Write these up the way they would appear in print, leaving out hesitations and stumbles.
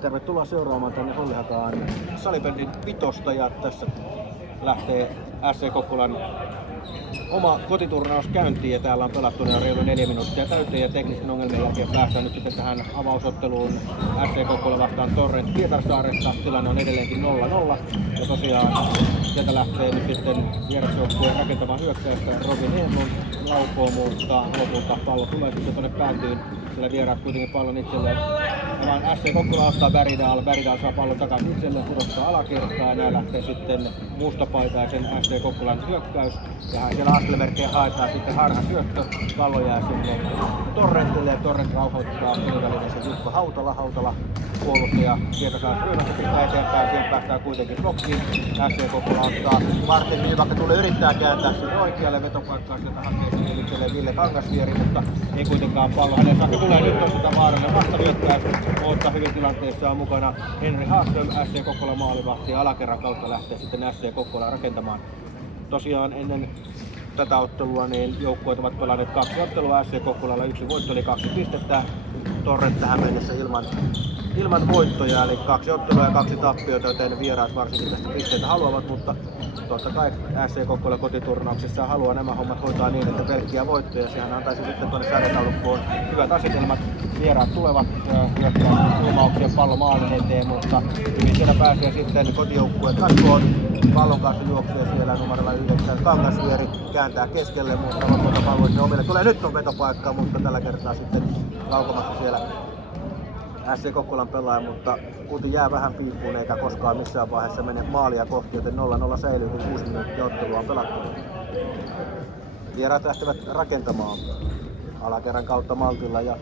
Tervetuloa seuraamaan tänne Hollihakaan salibändin vitosta ja tässä lähtee SC Kokkolan oma kotiturnaus käyntiin ja täällä on pelattu reilu 4 minuuttia täyteen ja teknisten ongelmien jälkeen päästään nyt sitten tähän avausotteluun SC Kokkola vastaan Torrent Pietarsaaressa. Tilanne on edelleenkin 0-0 ja tosiaan sieltä lähtee nyt sitten vierasjoukkueen rakentamaan hyökkäystä Robin Enlund laukoo, mutta lopulta pallo tulee sitten tuonne päätyyn, sillä vieraat kuitenkin pallon itselleen. Vaan SC Kokkola ottaa Bergdahl saa pallon takaisin itselleen, pudottaa alakertaa ja lähtee sitten mustapaitaisen SC Kokkolan hyökkäys. Ja siellä askelmerkkejä haetaan sitten harhasyöttö, pallo jää sinne Torrentille ja Torrent rauhoittaa pelivälineensä Jukka Hautala puolustaja Pietarsaaren ryhmässä pitää eteenpäin, siihen päästään kuitenkin blokkiin. SC Kokkola ottaa Martin, vaikka tulee yrittää kääntää sinne oikealle vetopaikkaan, sieltä hakee sinne Ville Kangasvieri, mutta ei kuitenkaan pallo hänen saakka tulee. Nyt on sitä vaarallinen vastahyökkäys, mutta hyvin tilanteessa on mukana Henri Haagström, SC Kokkola maalivahti ja alakerran kautta lähtee sitten SC Kokkola rakentamaan. Tosiaan ennen tätä ottelua niin joukkueet ovat pelanneet 2 ottelua, SC Kokkolalla 1 voitto eli 2 pistettä. Torrent tähän mennessä ilman voittoja, eli 2 ottelua ja 2 tappiota, joten vieraat varsinkin tästä pisteitä haluavat, mutta totta kai SC Kokkola kotiturnauksessa haluaa nämä hommat hoitaa niin, että pelkkiä voittoja. Sehän antaisi sitten tuonne sarjataulukkoon hyvät asetelmat. Vieraat tulevat hyökkäämään kulmauksien pallo maalin eteen, mutta hyvin siellä pääsee sitten kotijoukkueen katkoon. Pallon kanssa juoksee siellä numerolla 9 Kangasvieri, kääntää keskelle, mutta lopulta pallo sinne omille. Tulee nyt on vetopaikka, mutta tällä kertaa sitten laukomassa siellä SC Kokkolan pelaaja, mutta kuitenkin jää vähän piippuun eikä koskaan missään vaiheessa mene maalia kohti, joten 0-0 säilyy, kun 6 minuuttia ottelua on pelattu. Vieraat lähtevät rakentamaan alakerran kautta maltilla ja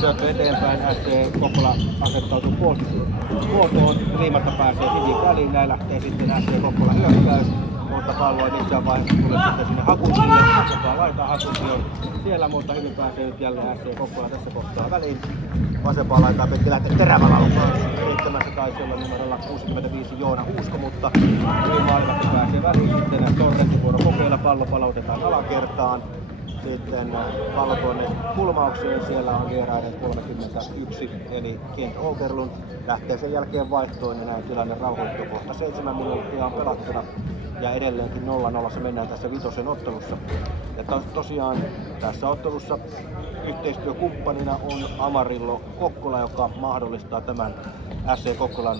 syöttö eteenpäin, SC Kokkola asettautuu puolustukseen. Riimatta pääsee hyvin väliin, näin lähtee sitten SC Kokkola hyökkäys. Mutta pallo ei missään vaiheessa tule sitten sinne Hakusille, joka laittaa Hakusi on siellä, mutta hyvin pääsee nyt jälleen SC Kokkola tässä kohtaa väliin. Vasempaan laitaan Petti lähtee terävällä alkaan. Riittämässä taisi olla numerolla 65 Joona Huusko, mutta hyvin maalivahti pääsee väliin. Sitten Torrentin vuoro kokeilla, pallo palautetaan alakertaan. Sitten pallo tuonne kulmaukseen, siellä on vieraiden 31, eli Kent Åkerlund lähtee sen jälkeen vaihtoon ja näin tilanne rauhoittuu kohta. 7 minuuttia on pelattuna ja edelleenkin 0-0 mennään tässä vitosen ottelussa. Ja tosiaan tässä ottelussa yhteistyökumppanina on Amarillo Kokkola, joka mahdollistaa tämän SC Kokkolan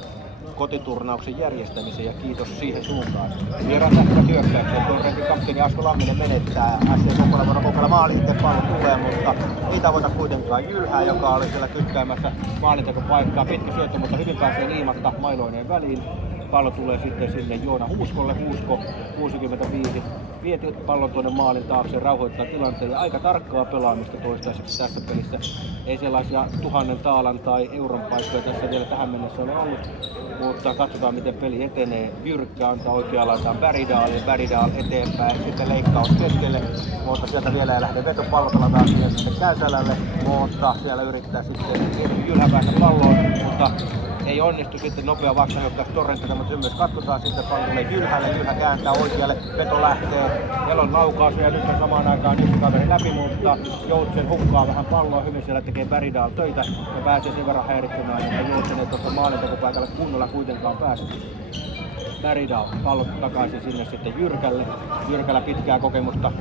kotiturnauksen järjestämisen ja kiitos siihen suuntaan. Vieraat lähtevät hyökkäykseen. Torrentin kapteeni Asko Lamminen menettää. SC Kokkola vuonna Kokkola maali, sitten pallo tulee, mutta ei tavoita kuitenkaan Jylhää, joka oli siellä kyttäämässä maalintekopaikkaa. Pitkä syöttö, mutta hyvin pääsee liimatta mailoineen väliin. Pallo tulee sitten sinne Joona Huuskolle. Huusko 65. Vieti pallon tuonne maalin taakse, rauhoittaa tilanteen ja aika tarkkaa pelaamista toistaiseksi tässä pelissä. Ei sellaisia 1000 taalan tai euron paikkoja tässä vielä tähän mennessä ole ollut, mutta katsotaan miten peli etenee. Jyrkkä antaa oikeaan laitaan Bergdahl eteenpäin, sitten leikkaus keskelle, mutta sieltä vielä ei lähde veto, pallo pelataan sitten Käysälälle, mutta siellä yrittää sitten Jylhä päästä palloon, mutta ei onnistu sitten nopea vastahyökkäys Torrentilta, mutta myös katsotaan sitten pallo tulee Jylhälle, Jylhä kääntää oikealle, veto lähtee, Elon laukaus ja nyt on samaan aikaan yksi kaveri läpi, mutta Joutsen hukkaa vähän palloa, hyvin siellä tekee Bergdahl töitä ja pääsee sen verran häiritsemään, että Joutsen ei tuosta maalintekopaikalle kunnolla kuitenkaan pääse. Bergdahl pallo takaisin sinne sitten Jyrkälle. Jyrkällä pitkää kokemusta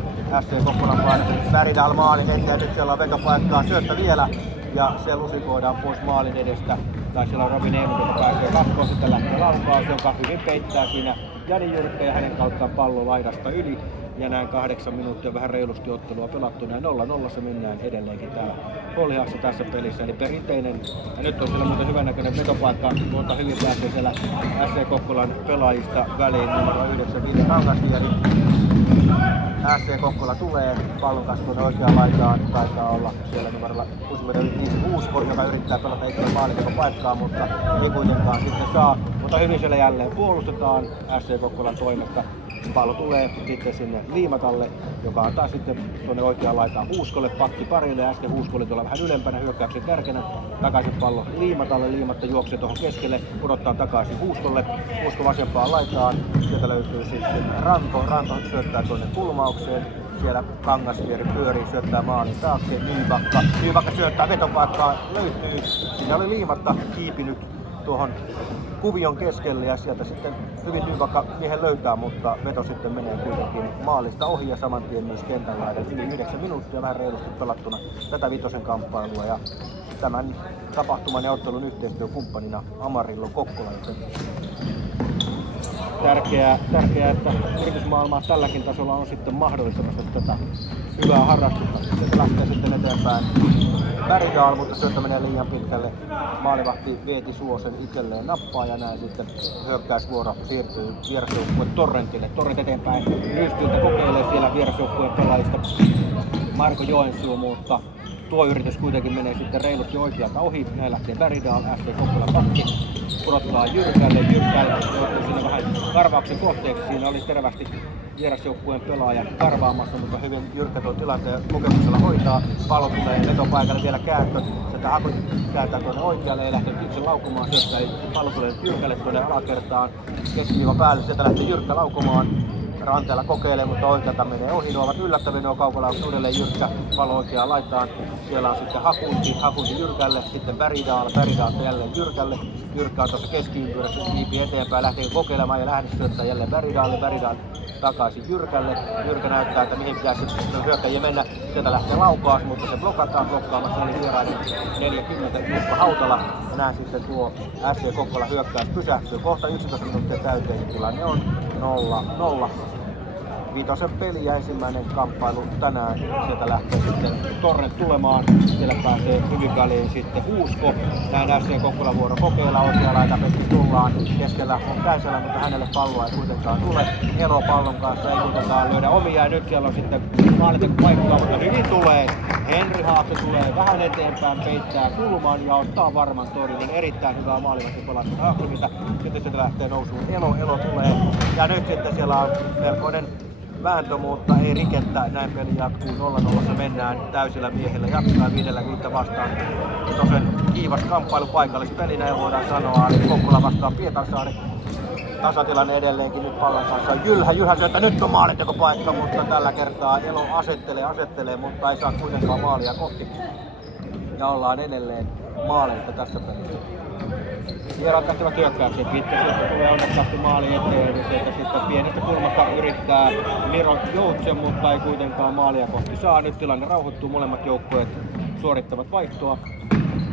SC Kokkolan painetta. Bergdahl maalin eteen, nyt siellä on vetopaikkaa, syöttö vielä ja se lusikoidaan pois maalin edestä. Tai siellä on Robin Enlund, joka pääsee katkoon, sitten lähtee laukaus, joka hyvin peittää siinä Jani Jyrkkä ja hänen kauttaan pallo laidasta yli. Ja näin 8 minuuttia vähän reilusti ottelua pelattuna ja 0-0 mennään edelleenkin täällä Hollihassa tässä pelissä. Eli perinteinen, ja nyt on siellä muuten hyvänäköinen vetopaikka, mutta hyvin pääsee siellä SC Kokkolan pelaajista väliin numero 9 Ville Kangasvieri. SC Kokkola tulee pallon kanssa tuonne oikeaan laitaan, taitaa olla siellä numerolla 65 Huusko, joka yrittää pelata itselle maalintekopaikkaa, mutta ei kuitenkaan sitten saa. Mutta hyvin siellä jälleen puolustetaan SC Kokkolan toimesta. Pallo tulee sitten sinne Liimatalle, joka antaa sitten tuonne oikeaan laitaan Huuskolle, pakki parille. Äsken Huuskolle tuolla vähän ylempänä hyökkäyksen kärkenä. Takaisin pallo Liimatalle. Liimatta juoksee tuohon keskelle, pudottaa takaisin Huuskolle. Huusko vasempaan laitaan. Sieltä löytyy sitten Ranto. Ranto syöttää tuonne kulmaukseen. Siellä Kangasvieri pyörii, syöttää maalin taakse. Nybacka. Nybacka syöttää, vetopaikkaa löytyy. Siinä oli Liimatta kiipinyt tuohon kuvion keskelle ja sieltä sitten hyvin Nybacka miehen löytää, mutta veto sitten menee kuitenkin maalista ohi ja saman tien myös kentän laidan. Yli 9 minuuttia vähän reilusti pelattuna tätä vitosen kamppailua ja tämän tapahtuman ja ottelun yhteistyökumppanina Amarillo Kokkola. Tärkeää, että yritysmaailmaa tälläkin tasolla on sitten mahdollistamassa tätä hyvää harrastusta. Se lähtee sitten eteenpäin Bergdahl, mutta syöttö menee liian pitkälle. Maalivahti Veeti Suosen itselleen nappaa ja näin sitten hyökkäysvuoro siirtyy vierasjoukkueen Torrentille. Torrent eteenpäin Rystyltä kokeilee siellä vierasjoukkueen pelaajista Marko Joensuu, mutta tuo yritys kuitenkin menee sitten reilusti oikealta ohi. Näin lähtee Bergdahl, SC Kokkolan pakki. Pudottaa Jyrkälle. Jyrkälle joutuu sinne vähän karvauksen kohteeksi. Siinä oli terävästi vierasjoukkueen pelaaja karvaamassa, mutta hyvin Jyrkkä tuon tilanteen kokemuksella hoitaa. Pallo tulee vetopaikalle vielä kääntö. Sieltä Haku kääntää tuonne oikealle, ei lähtenyt itse laukkumaan syöstä. Pallo tulee Jyrkälle tuonne alakertaan. Keskiviivan päälle, sieltä lähtee Jyrkkä laukumaan. Ranteella kokeilee, mutta oikealta menee ohi. Ne ovat yllättäviä, nuo kaukolaukset uudelleen Jyrkkä. Pallo oikeaan laitaan. Siellä on sitten Hakunti Jyrkälle, sitten Bergdahl jälleen Jyrkälle. Jyrkkä on tuossa keskiympyrässä, kiipi eteenpäin, lähtee kokeilemaan ja lähdösyöttää jälleen Bergdahl takaisin Jyrkälle. Jyrkä näyttää, että mihin pitäisi hyökkäjiä mennä. Sieltä lähtee laukaus, mutta se blokkaamassa oli vieraiden 40 Jukka Hautala. Ja näin sitten tuo SC Kokkola hyökkäys pysähtyy. Kohta 11 minuuttia täyteen, tilanne on 0-0. Vitosen peli ja ensimmäinen kamppailu tänään. Sieltä lähtee sitten Torrent tulemaan. Siellä pääsee hyvin väliin sitten Huusko. Näin SC Kokkolan vuoro kokeilla. Oikea laita Petri tullaan. Keskellä on Käisälä, mutta hänelle palloa ei kuitenkaan tule. Elo pallon kanssa ei kuitenkaan löydä omia. Ja nyt siellä on sitten maalintekopaikkaa, mutta hyvin tulee. Henri Haapse tulee vähän eteenpäin, peittää kulman ja ottaa varman torjunnan. Erittäin hyvää maalivahti Ahlimilta. Sitten sieltä lähtee nousuun Elo tulee. Ja nyt sitten siellä on melkoinen vääntö, mutta ei rikettä. Näin peli jatkuu 0-0. Mennään täysillä miehillä. Jatkaa 5-5 vastaan. Vitosen kiivas kamppailu paikallispeli, näin voidaan sanoa. Eli Kokkola vastaan Pietarsaari. Tasatilanne edelleenkin nyt pallon kanssa. Jylhä syöttää. Nyt on maalintekopaikka, mutta tällä kertaa Elo asettelee, mutta ei saa kuitenkaan maalia kohti. Ja ollaan edelleen maalista tässä pelissä. Vieraat lähtevät hyökkäykseen. Pitkä syöttö tulee onnekkaasti maali eteen. Ja sieltä sitten pienestä kulmasta yrittää Miro Joutsen, mutta ei kuitenkaan maalia kohti saa. Nyt tilanne rauhoittuu. Molemmat joukkueet suorittavat vaihtoa.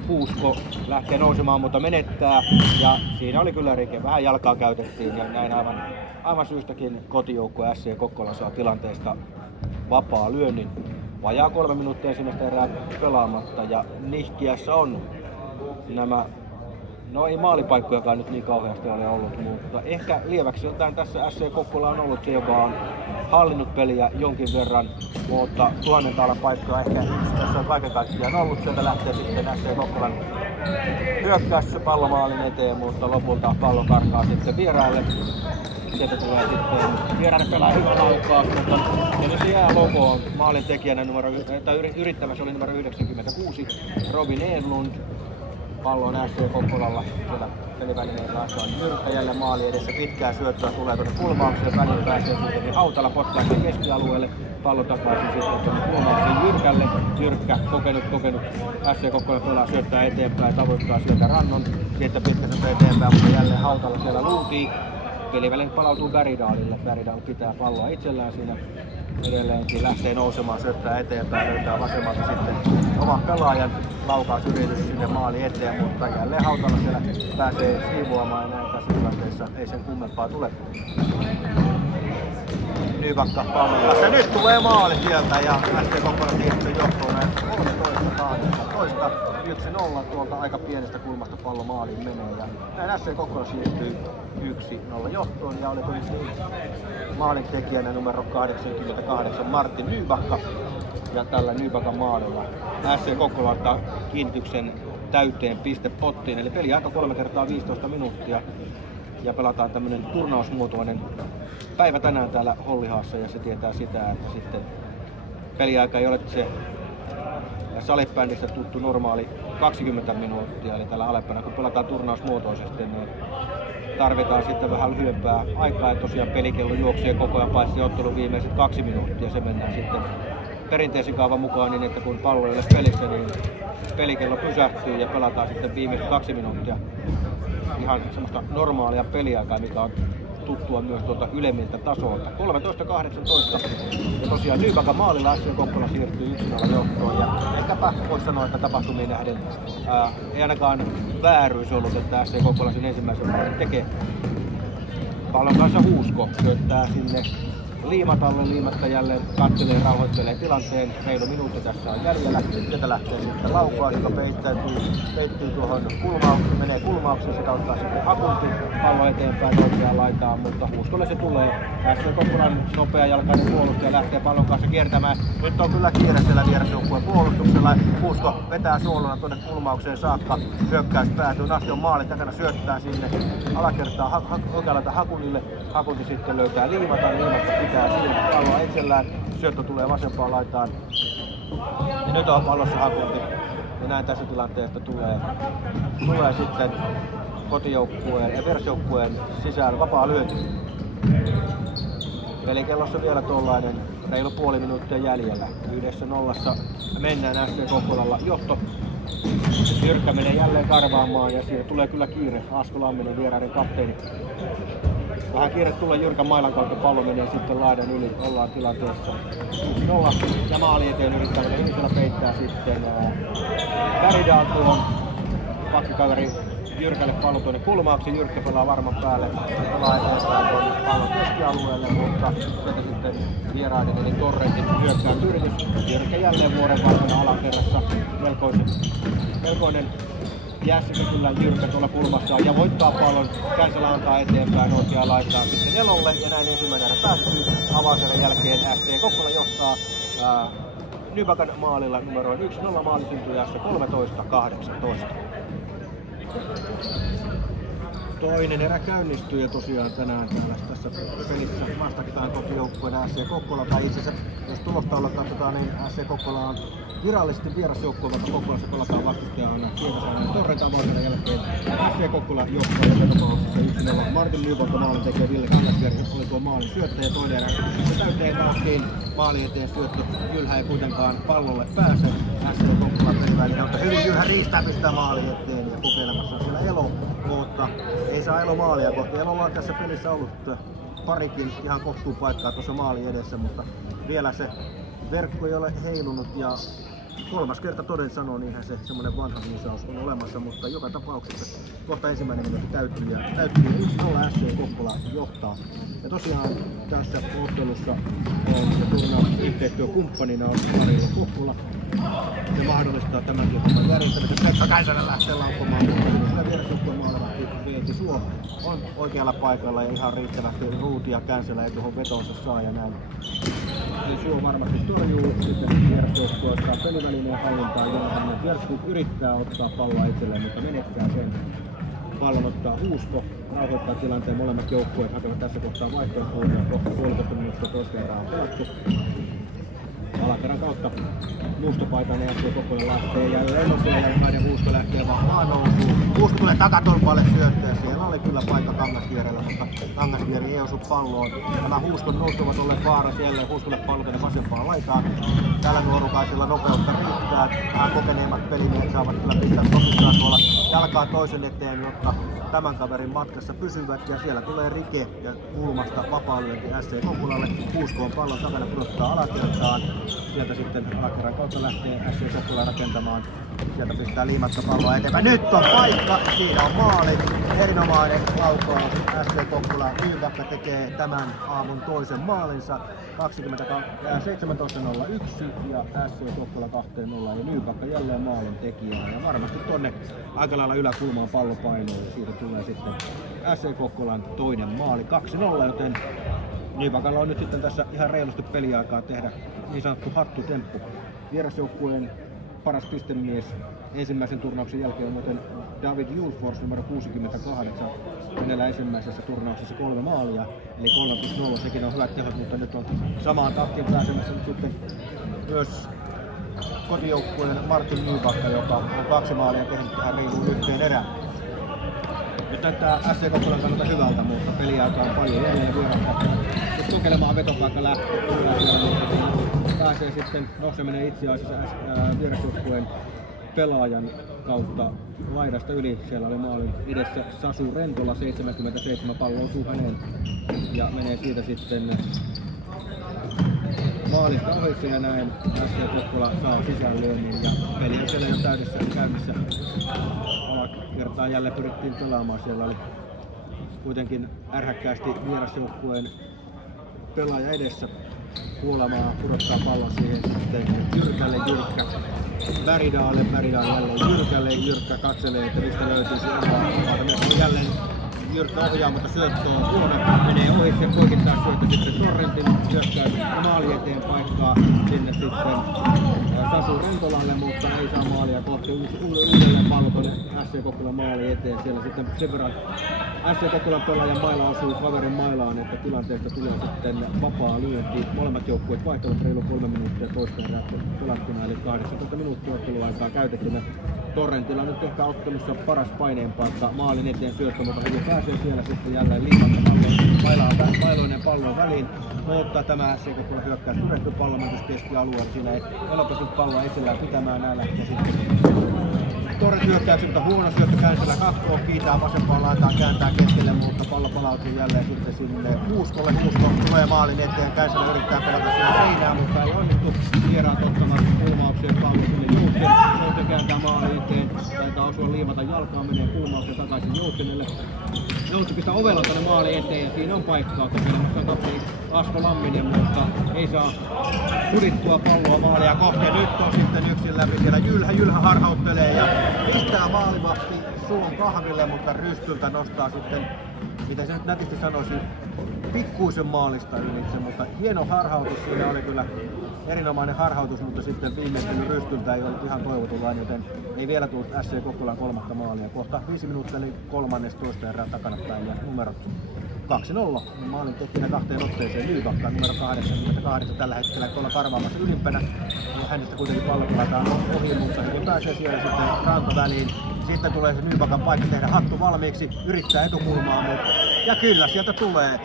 Huusko lähtee nousemaan, mutta menettää. Ja siinä oli kyllä rike. Vähän jalkaa käytettiin ja näin aivan syystäkin kotijoukkue SC Kokkola saa tilanteesta vapaa lyönnin. Vajaa 3 minuuttia ensimmäistä erää pelaamatta ja nihkiässä on nämä, no ei maalipaikkojakaan nyt niin kauheasti ole ollut, mutta ehkä lieväkseltään tässä SC Kokkola on ollut se, joka on hallinnut peliä jonkin verran, mutta 1000 taalan paikkoja ehkä tässä on kaiken kaikkiaan ollut. Sieltä lähtee sitten SC Kokkolan hyökkäys pallomaalin eteen, mutta lopulta pallo karkaa sitten vieraille. Sieltä tulee sitten vieraiden pelaa hyvän laukaus, mutta se jää logoon. Maalin tekijänä yrittämässä oli numero 96, Robin Edlund. Pallo on SC Kokkolalla, siellä pelivälineen kanssa on Jyrkkä jälleen maali edessä, pitkää syöttöä tulee tuonne kulmaukseen, väliin pääsee sitten Hautala potkaisee keskialueelle, pallo takaisin sitten tuonne kulmaukseen Jyrkälle, Jyrkkä kokenut SC Kokkola pelaa, syöttää eteenpäin, tavoittaa sieltä Rannon, sieltä pitkä syöttö eteenpäin, mutta jälleen Hautala siellä luutii, pelivälin palautuu Bergdahlille, Bergdahl pitää palloa itsellään siinä. Edelleenkin lähtee nousemaan, syöttää eteenpäin, löytää vasemmalta sitten oman pelaajan laukausyritys sinne maali eteen, mutta jälleen Hautala siellä pääsee siivoamaan ja näin tässä tilanteessa ei sen kummempaa tule. Nybacka pallon kanssa ja nyt tulee maali sieltä ja SC Kokkola siirtyy johtoon näin 13-18, 1-0 tuolta aika pienestä kulmasta pallo maaliin menee ja näin SC Kokkola siirtyy 1-0 johtoon ja oli maalin tekijänä numero 88 Martin Nybacka ja tällä Nybackan maalilla SC Kokkola ottaa kiinnityksen täyteen pistepottiin eli peli aika 3 kertaa 15 minuuttia. ja pelataan tämmönen turnausmuotoinen päivä tänään täällä Hollihaassa, ja se tietää sitä, että sitten peliaika ei ole se salibändistä tuttu normaali 20 minuuttia, eli täällä alempana kun pelataan turnausmuotoisesti, niin tarvitaan sitten vähän lyhyempää aikaa, ja tosiaan pelikello juoksee koko ajan paitsi ottelun viimeiset 2 minuuttia. Se mennään sitten perinteisen kaavan mukaan niin, että kun pallo ei ole pelissä, niin pelikello pysähtyy ja pelataan sitten viimeiset 2 minuuttia ihan semmoista normaalia peliaikaa, mikä on tuttua myös tuolta ylemmiltä tasolta. 13-18 ja tosiaan Nybakan maalilla SC Kokkola siirtyy 1-0 johtoon, ja ehkäpä voisi sanoa, että tapahtumiin nähden ei ainakaan vääryys ollut, että SC Kokkola sen ensimmäisen maalin tekee. Pallon kanssa Huusko syöttää sinne Liimatalle. Liimatta jälleen katselee, rauhoittelee tilanteen. Reilu minuutti tässä on jäljellä. Sieltä lähtee sitten Laukaas, joka peittyy tuohon kulmaukseen, menee kulmaukseen, sitä ottaa sitten Hakunti pallo eteenpäin oikeaan laitaan, mutta Huuskolle se tulee. SC Kokkolan nopea jalkainen puolustaja lähtee pallon kanssa kiertämään. Nyt on kyllä kiire siellä vierasjoukkueen puolustuksella. Huusko vetää suolona tuonne kulmaukseen saakka. Hyökkäys päätyy. Nasti on maalin takana, syöttää sinne alakertaa oikealta Hakunille. Hakunti sitten löytää Liimatan. Liimatta pitää siinä palloa itsellään. Syöttö tulee vasempaan laitaan. Ja nyt on pallossa Hakunti. Ja näin tässä tilanteesta tulee sitten kotijoukkueen ja versjoukkueen sisään vapaa lyönti. Pelikellossa vielä tuollainen reilu puoli minuuttia jäljellä. 1-0 mennään SC Kokkolalla johto. Jyrkkä menee jälleen karvaamaan ja siihen tulee kyllä kiire. Asko Lamminen, vieraiden kapteeni. Vähän kiire tulee Jyrkän mailan kautta, pallo menee sitten laidan yli, ollaan tilanteessa 1-0 ja maali eteen yrittää Hinisellä peittää sitten Väridaan tuon pakkikaveri Jyrkälle pallo tuonne kulmauksiin. Jyrkkä pelaa varman päälle, pelaa eteenpäin tuon pallon keskialueelle, mutta sieltä sitten vieraiden eli Torrentin hyökkäysyritys. Jyrkkä jälleen vuoren varmana alakerrassa, melkoinen jässi kyllä Jyrkkä tuolla kulmassa ja voittaa pallon. Känselä antaa eteenpäin oikeaan laitaan sitten Nelolle ja näin ensimmäinen erä päättyy. Avauserän jälkeen SC Kokkola johtaa Nybakan maalilla numeroin 1-0. Maali syntyy 13-18. Toinen erä käynnistyy ja tosiaan tänään tässä pelissä vastakitaan kotijoukkueen SC Kokkola, tai itse asiassa jos tulostaulua katsotaan, niin SC Kokkola on virallisesti vierasjoukkue, vaikka Kokkolassa pelataan vastustajana Kiitasaaren Torrenta avauserän jälkeen. SC Kokkola johtaa joka tapauksessa 1-0. Martin Nybakan maalin tekee Ville Kangasjärvi, oli tuo maalin syöttäjä. Toinen erä täyteen taastiin maali eteen syöttö. Jylhä ei kuitenkaan pallolle pääse. SC Kokkola pelivälinen, mutta hyvin Jylhä riistää pistää maali eteen ja kokeilemassa on siellä Elo, mutta ei saa Elo maalia kohti. Elolla on tässä pelissä ollut parikin ihan kohtuupaikkaa tuossa maali edessä, mutta vielä se verkko ei ole heilunut ja kolmas kerta toden sanoo, niinhän se semmoinen vanha viisaus on olemassa, mutta joka tapauksessa kohta ensimmäinen minuutti täytyy ja 1-0 SC Kokkola johtaa. Ja tosiaan tässä ottelussa turnaus yhteistyökumppanina on Marilla Kokkola. Se mahdollistaa tämän kilpailun järjestämisen. Pekka Käisälä lähtee laukkomaan, mutta vierasjoukkueen maalivahti Veeti Suo on oikealla paikalla ja ihan riittävästi Ruutia Känselä ei tuohon vetonsa saa ja näin. Eli Suo varmasti torjuu, sitten vierasjoukkue ottaa pelivälineen hallintaan, Jonathon Björkskog yrittää ottaa palloa itselleen, mutta menettää sen. Pallon ottaa Huusko, rauhoittaa tilanteen, molemmat joukkueet hakevat tässä kohtaa vaihtoehtoja, kohta puolitoista minuuttia toista erää on pelattu. Alakerran kautta mustapaitainen SC Kokkola lähtee jälleen nousee ja näiden Huusko lähtee vahvaan nousuun. Huusko tulee takatolpalle syöttöön, siellä oli kyllä paikka Kangasvierellä, mutta Kangasvieri ei osu palloon. Nämä Huuskon nousuvat olleet vaarassa jälleen Huuskolle pallo tänne vasempaan laitaan. Tällä nuorukaisilla nopeutta riittää. Vähän kokeneemmat pelimiehet saavat kyllä pistää tosissaan tuolla jalkaa toisen eteen, jotta tämän kaverin matkassa pysyvät ja siellä tulee Rike ja kulmasta vapaa-lyönti SC Kokkolalle. Huusko on pallon takana, pudottaa alakertaan. Sieltä sitten alakerran kautta lähtee SC Kokkola rakentamaan. Sieltä pistää Liimatta palloa eteenpäin. Nyt on paikka, siinä on maali. Erinomainen laukaus SC Kokkola. Nybakan tekee tämän aamun toisen maalinsa. 17.01 ja SC Kokkola 2-0 ja Nybakan jälleen maalin tekijänä. Ja varmasti tonne aika lailla yläkulmaan pallo painuu ja siitä tulee sitten SC Kokkolan toinen maali 2-0, joten Nybakalla on nyt sitten tässä ihan reilusti peliaikaa tehdä niin sanottu hattutemppu. Vierasjoukkueen paras pistemies ensimmäisen turnauksen jälkeen on muuten David Julfors numero 68. hänellä ensimmäisessä turnauksessa 3 maalia, eli 3+0, sekin on hyvät tehot, mutta nyt on samaan tahtiin pääsemässä nyt sitten myös kotijoukkueen Martin Nybacka, joka on 2 maalia tehnyt tähän reiluun yhteen erään. Nyt näyttää SC Kokkolan kannalta hyvältä, mutta peliaika on paljon jäljellä vierasta. Nyt kokeilemaan vetopaikka lähtee, pääsee sitten, se menee itse asiassa vierasjoukkueen pelaajan kautta laidasta yli. Siellä oli maalin edessä Sasu Rentola, 77, pallo osuu häneen ja menee siitä sitten maalista ohitse ja näin SC Kokkola saa sisäänlyönnin ja peli on siellä jo täydessä käynnissä. Alakertaa jälleen pyrittiin pelaamaan, siellä oli kuitenkin ärhäkkäästi vierasjoukkueen pelaaja edessä. Kuolemaa pudottaa pallon siihen sitten Jyrkälle Jyrkkä Bergdahle jälleen Jyrkkä katselee, että mistä löytyy se omaa jälleen Jyrkkä ohjaa, mutta syöttö on huono, menee ohi, se poikittaa syöttö sitten Torrentin hyökkäys ja maali eteen paikkaa sinne sitten Sasu Rentolalle, mutta ei saa maalia kohti uudelleen pallo tuonne SC Kokkolan maali eteen. Siellä sitten sen verran SC Kokkolan pelaajan maila osuu kaverin mailaan, että tilanteesta tulee sitten vapaa lyönti. Molemmat joukkueet vaihtavat reilu 3 minuuttia toista erää pelattuna, eli 18 minuuttia otteluaikaa käytettynä. Torrentilla nyt ehkä ottelussa paras paineen paikka maalin eteen syöttö, mutta hyvin pääsee siellä sitten jälleen liimatta mailoinen pallon väliin. Mutta tämä SC Kokkolan hyökkäys tyrehty pallon myös keskialueella. Siinä ei ole pystynyt palloa esillään pitämään, näin lähtee sitten Torrent hyökkäyksen, mutta huono syöttö Käänselä kakkoon, kiitää vasempaan laitaan, kääntää keskelle, mutta pallo palautuu jälleen sitten sinne Huuskolle. Huusko tulee maalin eteen, Käänselä yrittää pelata sinne seinään, mutta ei onnistu. Vieraat ottamaan kulmaukseen pallon sinne Joutsen. Joutsen kääntää maalin eteen, taitaa osua liimata jalkaan, menee kulmauksen takaisin Joutsenelle. Joutsen pistää ovella tänne maalin eteen ja siinä on paikkaa kokeilemassa kapteeni Asko Lamminen, mutta ei saa sudittua palloa maalia kohteen. Nyt on sitten yksin läpi siellä Jylhä harhauttelee ja pistää maalivahti suun kahville, mutta Rystyltä nostaa sitten, mitä se nyt nätisti sanoisi, pikkuisen maalista ylitse, mutta hieno harhautus, siinä oli kyllä erinomainen harhautus, mutta sitten viimeistely Rystyltä ei ollut ihan toivotullainen, joten ei vielä tullut SC Kokkolan 3. maalia. Kohta 5 minuuttia eli 13. erää takana päin ja numerot 2-0. Maalin tekijänä 2 otteeseen Nybacka, numero 88 tällä hetkellä tuolla karvaamassa ylimpänä. Ja hänestä kuitenkin pallo pelataan ohi, mutta hyvin pääsee siellä sitten rantaväliin. Sitten tulee se Nybackan paikka tehdä hattu valmiiksi, yrittää etukulmaa, ja kyllä sieltä tulee.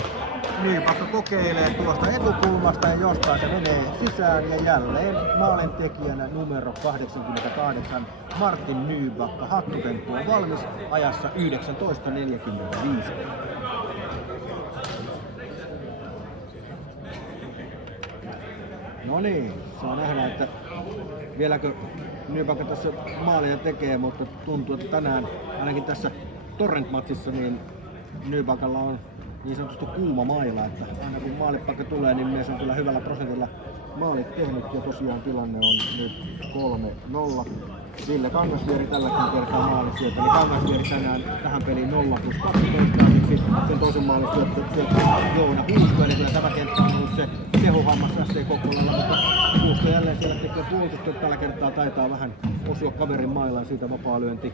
Nybacka kokeilee tuosta etukulmasta ja jostain se menee sisään ja jälleen maalintekijänä numero 88 Martin Nybacka. Hattutemppu on valmis ajassa 19.45. No niin, saa nähdä, että vieläkö Nybacka tässä maalia tekee, mutta tuntuu, että tänään ainakin tässä Torrent-matsissa niin Nybackalla on niin sanotusti kuuma maila, että aina kun maalipaikka tulee, niin mies on kyllä hyvällä prosentilla maalit tehnyt ja tosiaan tilanne on nyt 3-0. Ville Kangasvieri tälläkin kertaa maalisuötä, eli Kangasvieri tänään tähän peliin 0+12, sen toisen maalin syöttö Joona Huusko, eli kyllä tämä kenttä on ollut se tehohammas SC Kokkolalla, mutta Huusko jälleen siellä tekee puolustusta, tällä kertaa taitaa vähän osua kaverin mailaan, siitä vapaa lyönti.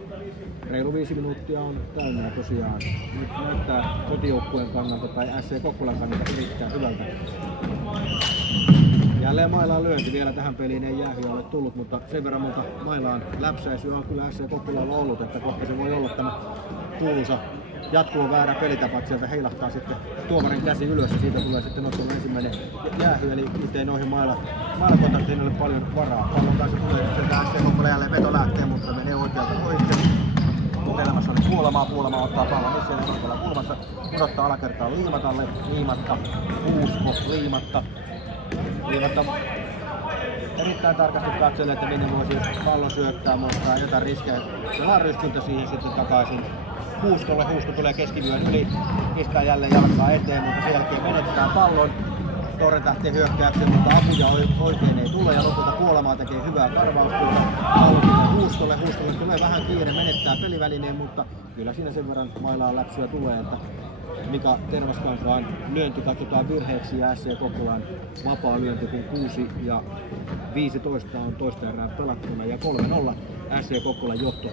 Reilu 5 minuuttia on täynnä tosiaan. Nyt näyttää kotijoukkueen kannalta tai SC Kokkolan kannalta erittäin hyvältä. Jälleen mailaan lyönti, vielä tähän peliin ei jäähyä ole tullut, mutta sen verran monta mailaan läpsäisyä on kyllä SC Kokkolalla ollut, että kohta se voi olla tämä kuuluisa jatkuva väärä pelitapa, että sieltä heilahtaa sitten tuomarin käsi ylös ja siitä tulee sitten ottelun ensimmäinen jäähy, eli itse noihin mailakontakteihin ei ole paljon varaa. Pallon kanssa tulee sieltä SC Kokkola jälleen veto lähtee, mutta menee oikealta oikein. Kokeilemassa oli Puolamaa ottaa pallon missään Kokkolan kulmassa, pudottaa alakertaan Liimatalle, Liimatta, Huusko, Liimatta erittäin tarkasti katselee, että minne voisi pallon syöttää, mutta jotain riskejä. Pelaa Rystyltä siihen sitten takaisin Huuskolle. Huusko tulee keskivyön yli, pistää jälleen jalkaa eteen, mutta sen jälkeen menettää pallon. Torrent lähtee hyökkäykseen, mutta apuja oikein ei tule ja lopulta Puolamaa tekee hyvää karvaustyötä. Huuskolle tulee vähän kiire, menettää pelivälineen, mutta kyllä siinä sen verran mailaa läpsyä tulee, että Mika Tervaskankaan lyönti katsotaan virheeksi ja SC Kokkolan vapaa lyönti, kun 6 ja 15 on toista erää pelattuna ja 3-0 SC Kokkolan johto.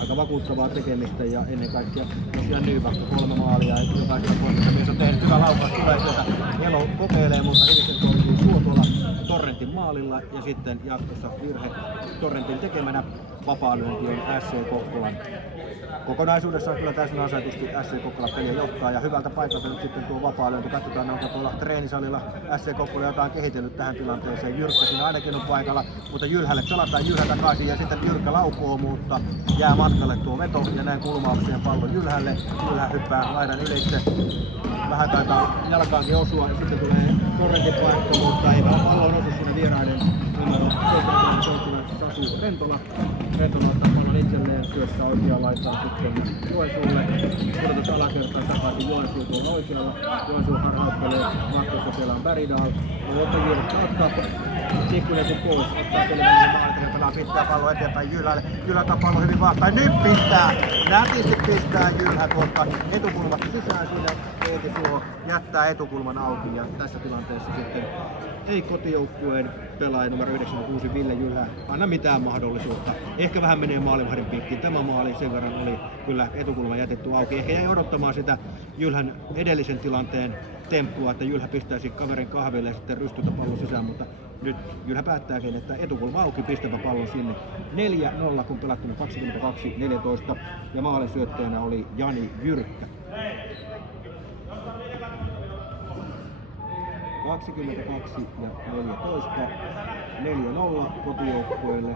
Aika vakuuttavaa tekemistä ja ennen kaikkea tosiaan Nybacka 3 maalia ja jokaisella puolella mies on tehnyt hyvä laukaus, tulee sieltä Elo kokeilee, mutta hyvin se toimii tuolla Torrentin maalilla ja sitten jatkossa virhe Torrentin tekemänä vapaa-lyönti on SC Kokkolan. Kokonaisuudessaan kyllä täysin asetusti SC Kokkola peliä johtaa ja hyvältä paikalta nyt sitten tuo vapaa-lyönti. Katsotaan, onko tuolla treenisalilla SC Kokkola jotain kehitellyt tähän tilanteeseen. Jyrkkä siinä ainakin on paikalla, mutta Jylhälle pelataan Jylhä takaisin ja sitten Jyrkkä laukoo, mutta jää matkalle tuo veto ja näin kulmaukseen pallon Jylhälle. Jylhä hyppää laidan ylitse. Vähän taitaa jalkaankin osua ja sitten tulee Torrentin paikka, mutta ei pallon osu sinne vieraiden numero 7 Sasu Rentola. Rentola ottaa pallon itselleen syössä oikeaan laitaan sitten Joensuulle. Pudotus alakertaan takaisin Joensuu tuolla oikealla. Joensuu harhauttelee matkossa, siellä on Bergdahl. Mutta Jyrkkä ottaa Tikkunen pois, ottaa selvänä maalintelija, pelaa pitkää palloa eteenpäin Jylhälle. Jylhä ottaa pallon hyvin vastaan. Nyt pistää! Nätisti pistää Jylhä tuolta etukulmasta sisään siinä. Veeti Suho jättää etukulman auki ja tässä tilanteessa sitten ei kotijoukkueen pelaaja numero 96 Ville Jylhä anna mitään mahdollisuutta. Ehkä vähän menee maalivahdin piikkiin. Tämä maali sen verran oli kyllä etukulma jätetty auki. Ehkä jäi odottamaan sitä Jylhän edellisen tilanteen temppua, että Jylhä pistäisi kaverin kahville ja sitten rystytä pallon sisään, mutta nyt Jylhä päättääkin, että etukulma auki, pistäpä pallon sinne. 4-0 kun pelattuna 22-14 ja maalin syöttäjänä oli Jani Jyrkkä. 22 ja 14, 4-0 kotijoukkueelle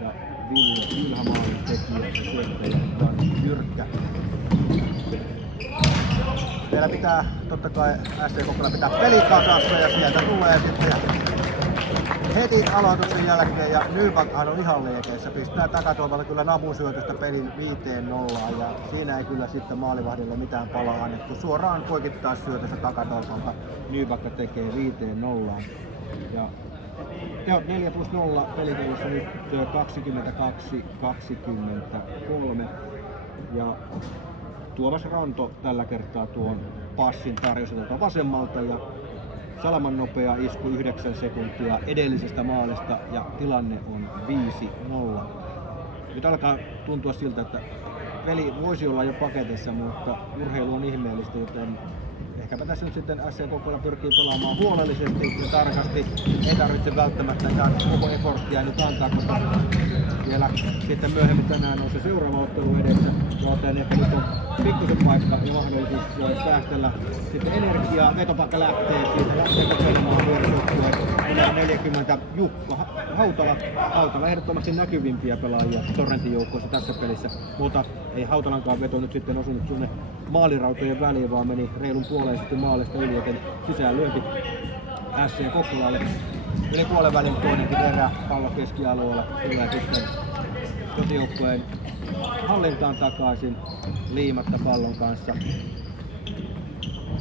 ja Ville Jylhä maalin tekijä ja syöttäjä Jani Jyrkkä. Vielä pitää totta kai SC Kokkola pitää peli kasassa ja sieltä tulee sitten heti aloituksen jälkeen ja Nybackahan on ihan liekeissä, pistää takatolvalla kyllä napun syötöstä pelin 5-0 ja siinä ei kyllä sitten maalivahdille mitään palaa annettu. Suoraan poikittaa syötössä takatolvalta Nybacka tekee 5-0 ja teot 4+0 pelikellossa nyt 22-23 ja Tuomas Ranto tällä kertaa tuon passin tarjosi tuolta vasemmalta ja Salaman nopea isku 9 sekuntia edellisestä maalista ja tilanne on 5-0. Nyt alkaa tuntua siltä, että peli voisi olla jo paketissa, mutta urheilu on ihmeellistä, joten ehkäpä tässä nyt sitten SC Kokkola pyrkii pelaamaan huolellisesti ja tarkasti. Ei tarvitse välttämättä koko efforttia nyt antaa, koska vielä sitten myöhemmin tänään on se seuraava ottelu edessä, joten ehkä nyt on pikkusen paikka ja mahdollisuus säästellä sitten energiaa. Vetopaikka lähtee kokeilemaan vuorosuhteen 40 Jukka Hautala ehdottomasti näkyvimpiä pelaajia Torrentin joukkoissa tässä pelissä, mutta ei Hautalankaan veto nyt sitten osunut tuonne maalirautojen väliin, vaan meni reilun puoleen sitten maalista yli, joten sisään lyönti SC Kokkolalle. Yli puolen välin toinenkin erä pallo keskialueella tulee sitten kotijoukkueen hallintaan takaisin Liimatta pallon kanssa.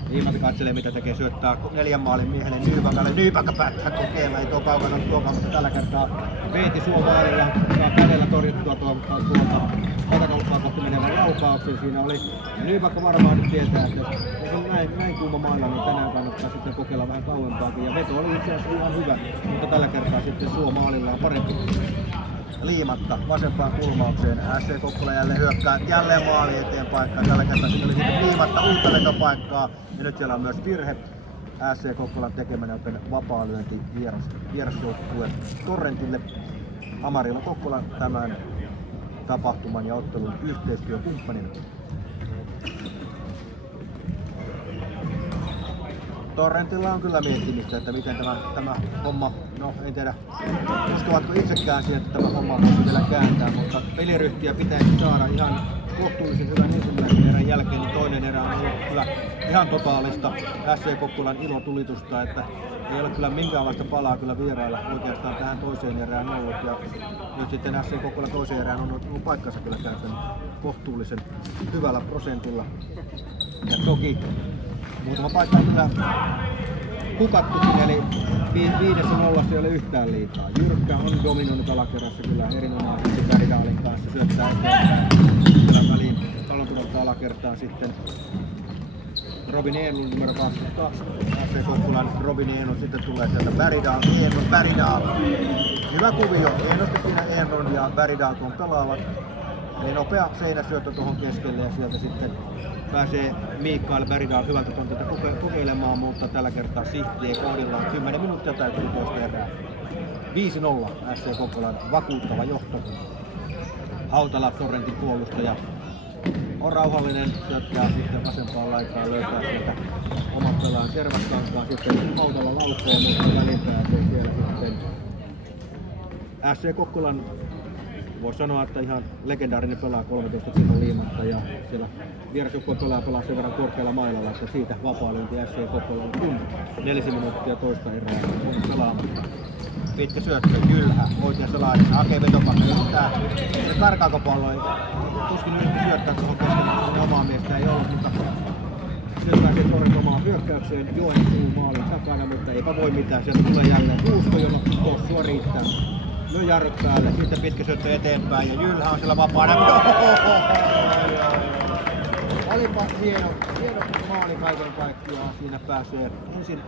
Liimatta katselee mitä tekee, syöttää 4 maalin miehelle Nybackalle. Nybacka päättää kokeilla, ei tuo kaukana tällä kertaa Veeti Suo maalilla. Saa kädellä torjuttua tuolta tatatolppaa kohti menevän laukauksen. Siinä oli Nybacka varmaan nyt tietää, että jos on näin kuuma mailla, niin tänään kannattaa sitten kokeilla vähän kauempaakin. Ja veto oli itse asiassa ihan hyvä, mutta tällä kertaa sitten Suo maalilla on parempi. Liimatta vasempaan kulmaukseen. SC Kokkola jälleen hyökkää, jälleen maali eteen paikkaan. Tällä kertaa siinä oli sitten Liimatta uutta vetopaikkaa. Ja nyt siellä on myös virhe SC Kokkolan tekemänä, joten vapaa lyönti vierasjoukkue Torrentille. Amarilla Kokkola tämän tapahtuman ja ottelun yhteistyökumppanina. Torrentilla on kyllä miettimistä, että miten tämä homma, no en tiedä uskovatko itsekään siihen, että tämä homma on vielä kääntää, mutta peliryhtiä pitäisi saada ihan kohtuullisen hyvän ensimmäisen erän jälkeen, niin toinen erä on ollut kyllä ihan totaalista SC Kokkolan ilotulitusta, että ei ole kyllä minkäänlaista palaa kyllä vierailla oikeastaan tähän toiseen erään ollut ja nyt sitten SC Kokkolan toiseen erään on ollut paikkansa kyllä käyttänyt kohtuullisen hyvällä prosentilla ja toki muutama paikka on kyllä hukattukin, eli 5-0 ei ole yhtään liikaa. Jyrkkä on dominoinut alakerrassa kyllä erinomaisesti Bergdahlin kanssa, syöttää eteenpäin. Siellä väliin pallon pudottaa alakertaa sitten Robin Enlund numero 22. FC Kokkolan Robin Enlund, sitten tulee sieltä Bergdahl, Enlund, Bergdahl. Hyvä kuvio, hienosti siinä Enlund ja Bergdahl kun pelaavat. Eli nopea seinäsyöttö tuohon keskelle ja sieltä sitten pääsee Mikael Bergdahl hyvältä tontilta kokeilemaan, mutta tällä kertaa Sihti ei kohdillaan. 10 minuuttia täytyy toista erää. 5-0 FC Kokkolan vakuuttava johto. Hautala, Torrentin puolustaja, on rauhallinen, syöttää sitten vasempaan laitaan, löytää sieltä omat pelaan Tervaskankaan, sitten Hautala laukoo, mutta väliin pääsee siellä sitten FC Kokkolan, voisi sanoa, että ihan legendaarinen pelaa 13 Timo Liimatta ja siellä vierasjoukkueen pelaa sen verran korkealla mailalla, että siitä vapaa-lyönti FC Kokkolan kun 4 minuuttia toista erää on pelaamatta. Pitkä syöttö, Jylhä, oikeassa laidassa, hakee vetopakka, yrittää, karkaako pallo, tuskin yritti syöttää tuohon keskelle, omaa miestä ei ollut, mutta sieltä pääsee Torrent omaan hyökkäykseen, Joensuu maalin takana, mutta eipä voi mitään, sieltä tulee jälleen Kuusko, jolla Kossua riittää. Lyö jarrut päälle, sitten pitkä syöttö eteenpäin ja Jylhä on siellä vapaana. Olipa hieno maali kaiken kaikkiaan, siinä pääsee ensin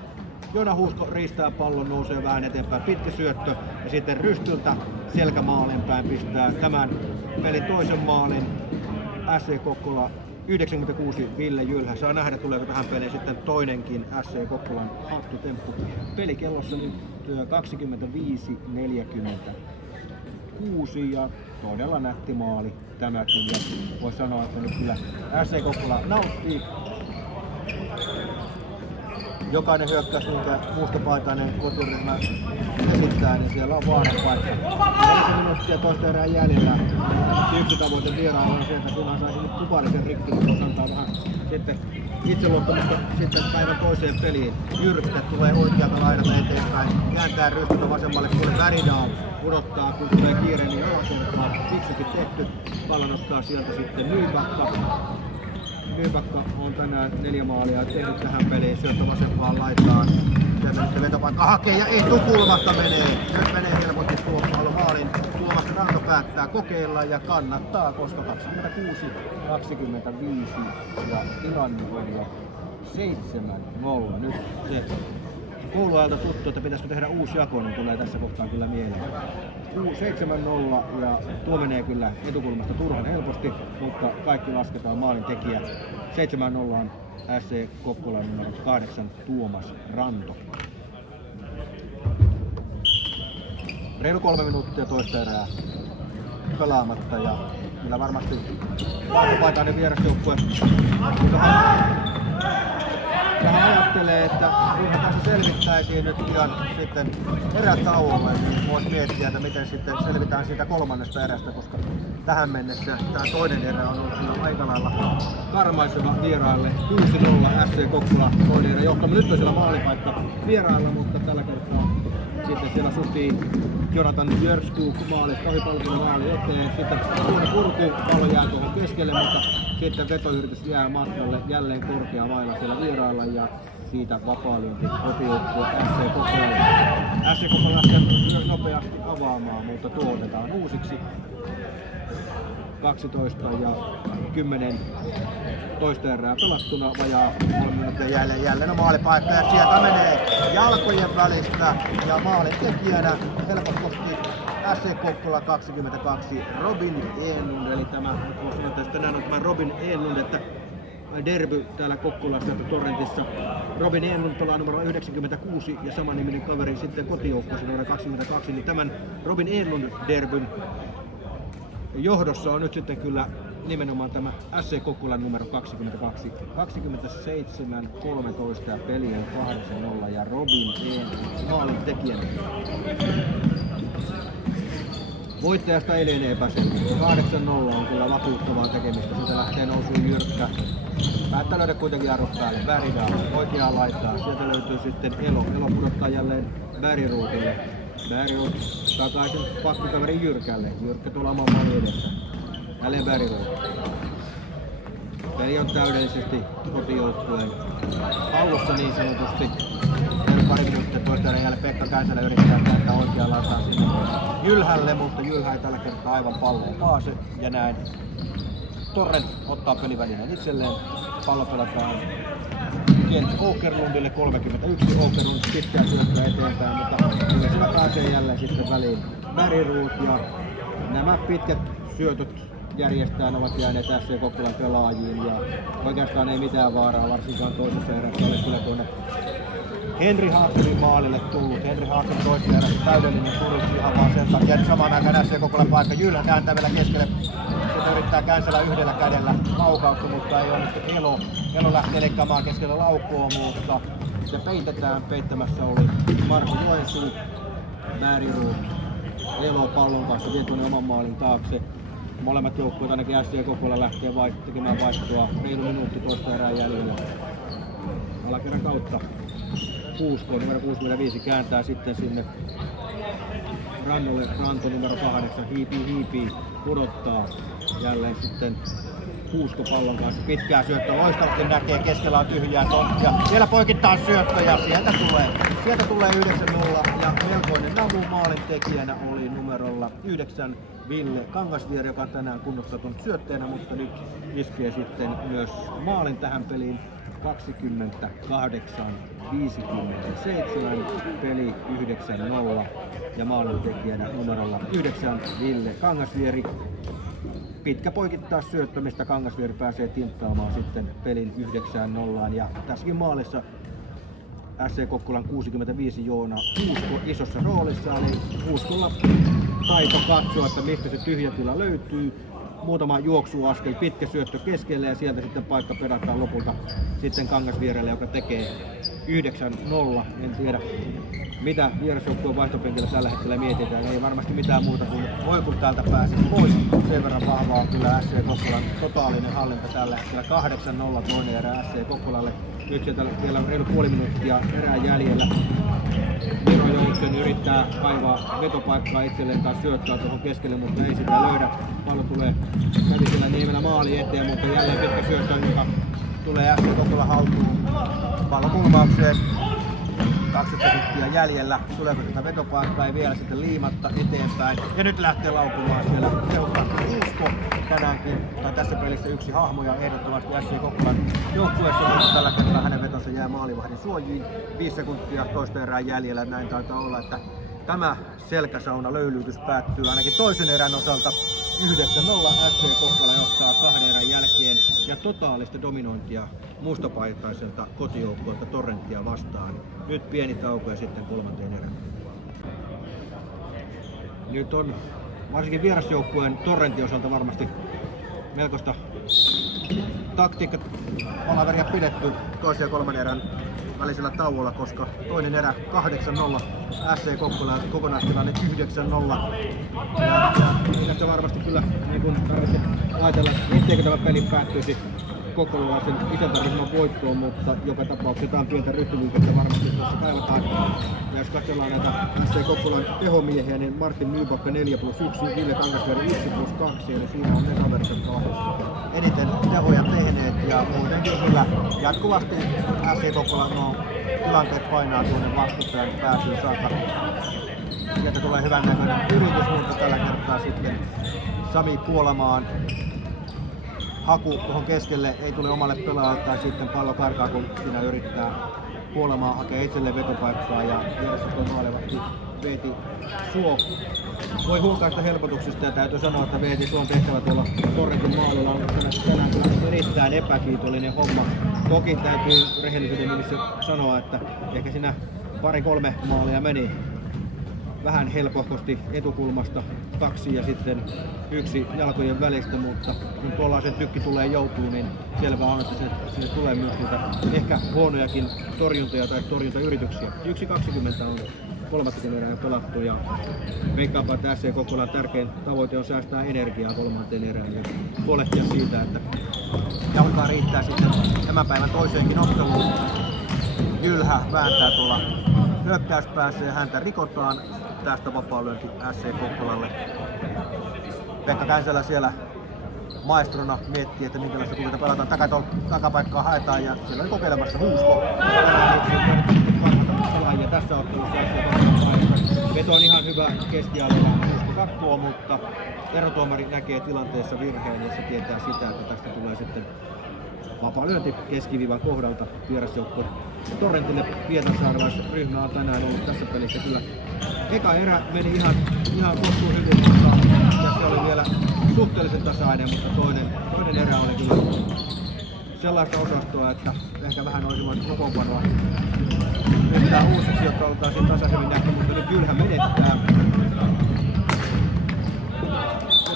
Joona Huusko riistää pallon, nousee vähän eteenpäin, pitkä syöttö ja sitten Rystyltä selkämaalin päin pistää tämän pelin toisen maalin. SC Kokkola 96 Ville Jylhä. Saa nähdä tuleeko tähän peliin sitten toinenkin SC Kokkolan hattutemppu. Pelikellossa nyt 25:46 ja todella nätti maali tämäkin. Ja voisi sanoa, että nyt kyllä SC Kokkola nauttii. Jokainen hyökkäys, minkä mustapaitainen kotiryhmä esittää, niin siellä on vaaran paikka. 4 minuuttia toista erää jäljellä. Yksi tavoite vierailla on se, että kunhan saisi nyt Kuparisen rikki, niin voisi antaa vähän sitten itseluottamusta sitten päivän toiseen peliin. Jyrkkä tulee oikealta laidalta eteenpäin, kääntää Rystyltä vasemmalle, kun Bergdahl pudottaa, kun tulee kiire, niin alakertaa. Fiksukin tehty. Pallon ottaa sieltä sitten Nybacka. Nybacka on tänään 4 maalia tehnyt tähän peliin, syöttö vasempaan laitaan. Sitten vetopaikka hakee ja etukulmasta menee. Nyt menee helposti tuo pallo maalin. Tuomas Ranto päättää kokeilla ja kannattaa, koska 26-25 ja tilanne on jo 7-0. Nyt se kouluajalta tuttu, että pitäisikö tehdä uusi jako, niin tulee tässä kohtaa kyllä mieleen. 7-0 ja tuo menee kyllä etukulmasta turhan helposti, mutta kaikki lasketaan maalin tekijä. 7-0 on SC Kokkolan numero 8 Tuomas Ranto. Reilu 3 minuuttia toista erää pelaamatta ja kyllä varmasti paitainen vierasjoukkue vähän ajattelee, että kunhan tässä selvittäisiin nyt ihan sitten erätauolle, niin voisi miettiä, että miten sitten selvitään siitä kolmannesta erästä, koska tähän mennessä tämä toinen erä on ollut aika lailla karmaiseva vieraille. 6-0 SC Kokkola toinen erä johtamme. Nyt on siellä maalipaikka vierailla, mutta tällä kertaa sitten siellä sutii Jonathan Jörskuk maalista, ohipallo maali eteen, sitten tuonne purku, pallo jää tuohon keskelle, mutta sitten vetoyritys jää matkalle jälleen korkea mailla siellä vierailla ja siitä vapaa-lyönti kotijoukkue SC Kokkola. SC Kokkola lähtee myös nopeasti avaamaan, mutta tuo otetaan uusiksi. 12 ja 10 toista erää pelattuna, vajaa 3 minuuttia jälleen on maalipaikka ja sieltä menee jalkojen välistä ja maalin tekijänä helposti SC Kokkola 22 Robin Enlund, eli tämä voisi sanoa, että tänään on tämä Robin Enlund, että derby täällä Kokkolassa Torrentissa. Robin Enlund pelaa numero 96 ja samanniminen kaveri sitten kotijoukkueessa numero 22, niin tämän Robin Enlund derbyn johdossa on nyt sitten kyllä nimenomaan tämä SC Kokkolan numero 22. 27-13 ja peli on 8-0 ja Robin Enlund maalin tekijänä. Voittajasta ei liene epäselvä. 8-0 on kyllä vakuuttavaa tekemistä. Siitä lähtee nousuun Jyrkkä. Päättää löydä kuitenkin jarrut päälle. Bergdahl oikeaan laittaa. Sieltä löytyy sitten Elo. Elo pudottaa jälleen Bergruutille. Bergruut takaisin pakkikaveri Jyrkälle. Jyrkkä tuolla oman maalin edessä. Jälleen Bergruut. Peli on täydellisesti kotijoukkueen hallussa niin sanotusti. Pari minuuttia toista erän jälleen Pekka Känsälä yrittää kääntää oikeaan laitaan sinne Jylhälle, mutta Jylhä ei tällä kertaa aivan palloon paase ja näin. Torrent ottaa pelivälineen itselleen. Pallo pelataan jälkeen Åkerlundille 31. Åkerlund pitkää syöttöä eteenpäin, mutta kyllä sillä pääsee jälleen sitten väliin Meriruut ja nämä pitkät syötöt järjestään ovat jääneet SC Kokkolan pelaajiin ja oikeastaan ei mitään vaaraa varsinkaan toisessa erässä oli kyllä tuonne Henri Haakselin maalille tullut. Henri Haaksel toisessa erässä täydellinen turismi avaa sen takia, että samaan aikaan SC Kokkolan paikka Jylhä kääntää vielä keskelle. Sitten yrittää Känsälä yhdellä kädellä laukauksen, mutta ei onnistu Elo. Elo lähtee leikkaamaan keskelle laukkoa, mutta se peitetään. Peittämässä oli Marko Joensuu, Meriruut, Elo pallon kanssa vie tuonne oman maalin taakse. Molemmat joukkueet, ainakin SC Kokkola lähtee tekemään vaihtoa. Reilu minuutti toista erää jäljellä. Alakerran kautta Kuusko, numero 65, kääntää sitten sinne rannolle. Ranto numero 8, hiipii, pudottaa jälleen sitten Kuusko pallon kanssa. Pitkää syöttöä, loistavasti näkee, keskellä on tyhjää tonttia. Vielä poikittaa syöttö ja sieltä tulee 9-0 ja melkoinen namu maalin tekijänä oli numerolla 9 Ville Kangasvieri, joka on tänään kunnostattunut syötteenä, mutta nyt iskee sitten myös maalin tähän peliin. 28-57, peli 9-0 ja maalintekijänä numerolla 9 Ville Kangasvieri. Pitkä poikittaa syöttämistä, Kangasvieri pääsee tinttaamaan sitten pelin 9-0 ja tässäkin maalissa SC Kokkolan 65 Joona Kuusko isossa roolissa, eli Kuuskolla taito katsoa, että mistä se tyhjä tila löytyy. Muutama juoksuaskel, pitkä syöttö keskelle ja sieltä sitten paikka perataan lopulta sitten Kangasvierelle, joka tekee 9-0. En tiedä mitä vierasjoukkueen vaihtopenkillä tällä hetkellä mietitään. Ei varmasti mitään muuta kuin voi kun täältä pääsisi pois. Sen verran vahvaa on kyllä SC Kokkolan totaalinen hallinta tällä hetkellä. 8-0 toinen erä SC Kokkolalle. Nyt sieltä vielä reilu puoli minuuttia erää jäljellä. Miro Joutsen yrittää kaivaa vetopaikkaa itselleen tai syöttää tuohon keskelle, mutta ei sitä löydä. Pallo tulee Kävisellä Niemelä maali eteen, mutta jälleen pitkä syöttö, joka tulee SC Kokkolan haltuun. Pallo kulmaukseen. 20 sekuntia jäljellä. Tuleeko sitä vetopaikkaa, ei vielä sitten liimatta eteenpäin. Ja nyt lähtee laukumaan siellä seuraavaksi Kuusko tänäänkin. Tai tässä pelissä yksi hahmoja ehdottomasti SC Kokkolan joukkueessa, mutta tällä kertaa hänen vetonsa jää maalivahdin suojiin. 5 sekuntia toista erää jäljellä. Näin taitaa olla, että tämä selkäsauna löylyytys päättyy ainakin toisen erän osalta 9-0. SC Kokkola johtaa 2 erän jälkeen ja totaalista dominointia mustapaitaiselta kotijoukkueelta Torrenttia vastaan. Nyt pieni tauko ja sitten kolmanteen erään. Nyt on varsinkin vierasjoukkueen Torrentin osalta varmasti melkoista taktiikkapalaveria pidetty toisen ja kolmannen erän välisellä tauolla, koska toinen erä 8-0 SC Kokkola, kokonaistilanne 9-0. Ja tässä varmasti kyllä niin kuin tarvitsee ajatella, etteikö tämä peli päättyisi kokkolalaisen isäntäryhmän voittoon, mutta joka tapauksessa jotain pientä ryhtiliikettä varmasti tuossa kaivataan. Ja jos katsellaan näitä SC Kokkolan tehomiehiä, niin Martin Nybakka 4+1, Ville Kangasvieri 1+2, eli siinä on ne kaverit, jotka ovat eniten tehoja tehneet ja muutenkin kyllä jatkuvasti SC Kokkolan tilanteet painaa tuonne vastustajan pääsyyn saakka. Sieltä tulee hyvän näköinen yritys, mutta tällä kertaa sitten Sami Puolamaan haku tuohon keskelle ei tule omalle pelaajalle tai sitten pallo karkaa, kun siinä yrittää Puolamaa hakea itselleen vetopaikkaa ja vieressä tuo maalivahti Veeti Suo voi huukaista helpotuksista ja täytyy sanoa, että Veeti Suon tehtävä tuolla Torrentin maalilla on tänään kyllä erittäin epäkiitollinen homma. Toki täytyy rehellisyyden nimissä sanoa, että ehkä siinä 2-3 maalia meni vähän helpohkosti etukulmasta, 2 ja sitten 1 jalkojen välistä, mutta kun tuollaisen tykki tulee joutuu, niin selvää on, että sinne tulee myös niitä ehkä huonojakin torjuntoja tai torjuntayrityksiä. 1.20 on kolmattakin erää pelattu ja veikkaanpa, että SC Kokkolan tärkein tavoite on säästää energiaa kolmanteen erään ja huolehtia siitä, että jalkaa riittää sitten tämän päivän toiseenkin otteluun. Jylhä vääntää tuolla hyökkäyspäässä ja häntä rikotaan. Tästä vapaalyönti SC Kokkolalle. Pekka Känsälä siellä maestrona miettii, että minkälaista tuulta pelataan. Takapaikkaa haetaan ja siellä on kokeilemassa Huusko. Ja tässä ottelussa veto on ihan hyvä keskialueella. Huusko katkoo, mutta erotuomari näkee tilanteessa virheen ja se tietää sitä, että tästä tulee sitten vapaa lyönti keskiviivan kohdalta vierasjoukkue Torrentille. Pietarsaarelaisryhmä on tänään ollut tässä pelissä kyllä. Eka erä meni ihan kohtuun hyvin, mutta ja se oli vielä suhteellisen tasainen, mutta toinen erä oli kyllä sellaista osastoa, että ehkä vähän olisi voinut kokoonpanoa yhtään uusiksi, jotta oltaisiin tasaisemmin nähty, mutta nyt Jylhä menettää.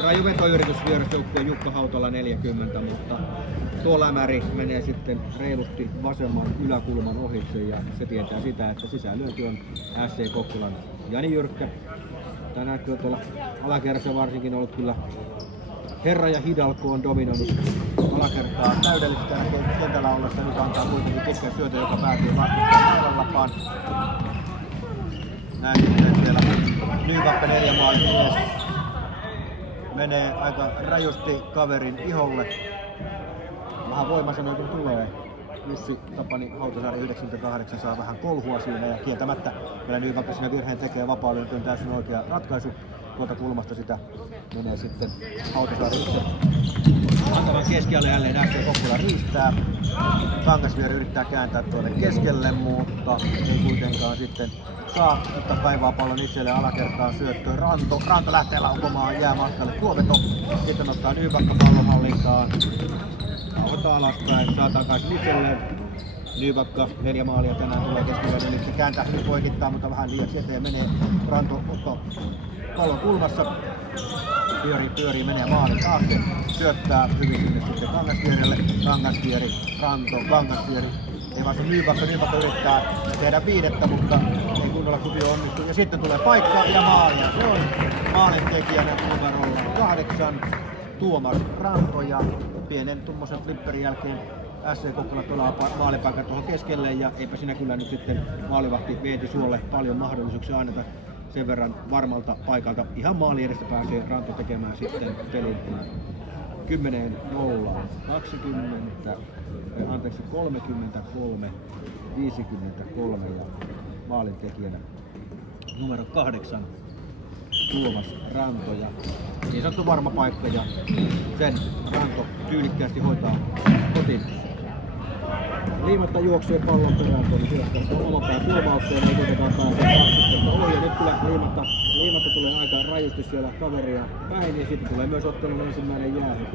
Raju vetoyritys vierasjoukkueen Jukka Hautala 40, mutta tuo lämäri menee sitten reilusti vasemman yläkulman ohitse ja se tietää sitä, että sisälyönti on SC Kokkolan Jani Jyrkkä. Tänään kyllä tuolla alakerrassa varsinkin ollut kyllä Herra ja Hidalgo on dominoinut alakertaa täydellisesti kentällä ollessa. Nyt antaa kuitenkin pitkän syötön, joka päätyy vastustajan mailallapaan. Näin sitten siellä Nykappi 4 maalimies menee aika rajusti kaverin iholle. Vähän voimasanoja kun tulee. Jussi Tapani Hautasaari 98 saa vähän kolhua siinä ja kieltämättä kyllä Nykappi siinä virheen tekee. Vapaa-lyönti on täysin oikea ratkaisu. Tuolta kulmasta sitä menee sitten Hautasaari itse antavan keskialle jälleen SC Kokkola riistää. Kangasvieri yrittää kääntää tuonne keskelle, mutta ei kuitenkaan sitten saa, että kaivaa pallon itselleen alakertaan syöttöön. Ranto lähtee laukomaan jäämatkalle Tuoveto. Sitten ottaa Nybakka pallon hallintaan. Lauhoittaa alaspäin, saa takaisin itselleen. Nybakka 4 maalia tänään tulee keskialle, nyt se kääntää hyvin poikittaa, mutta vähän liiaksi eteen menee. Ranto ottaa pallon kulmassa. Pyörii, menee maalin taakse, syöttää hyvin sinne sitten Kangasvierelle, Kangasvieri, Ranto, Kangasvieri. Ei vaan se Nybakka yrittää tehdä 5, mutta ei kunnolla kuvio onnistu. Ja sitten tulee paikka ja maali, ja se on maalin tekijänä numerolla 8, Tuomas Ranto, ja pienen tummosen flipperin jälkeen SC Kokkola pelaa maalipaikan tuohon keskelle, ja eipä siinä kyllä nyt sitten maalivahti Veeti Suolle paljon mahdollisuuksia anneta. Sen verran varmalta paikalta ihan maali edestä pääsee Ranto tekemään sitten pelin 10-0, 33, 53 ja maalintekijänä numero 8 Tuomas Ranto ja niin sanottu varma paikka ja sen Ranto tyylikkäästi hoitaa kotiin. Liimatta juoksee pallon perään tuonne syökkäystä oman pään kulmaukseen, ei kuitenkaan pääse vastustusta ohi. Ja nyt kyllä Liimatta tulee aika rajusti siellä kaveria päin ja sitten tulee myös ottelun ensimmäinen jäähy 34-0-8.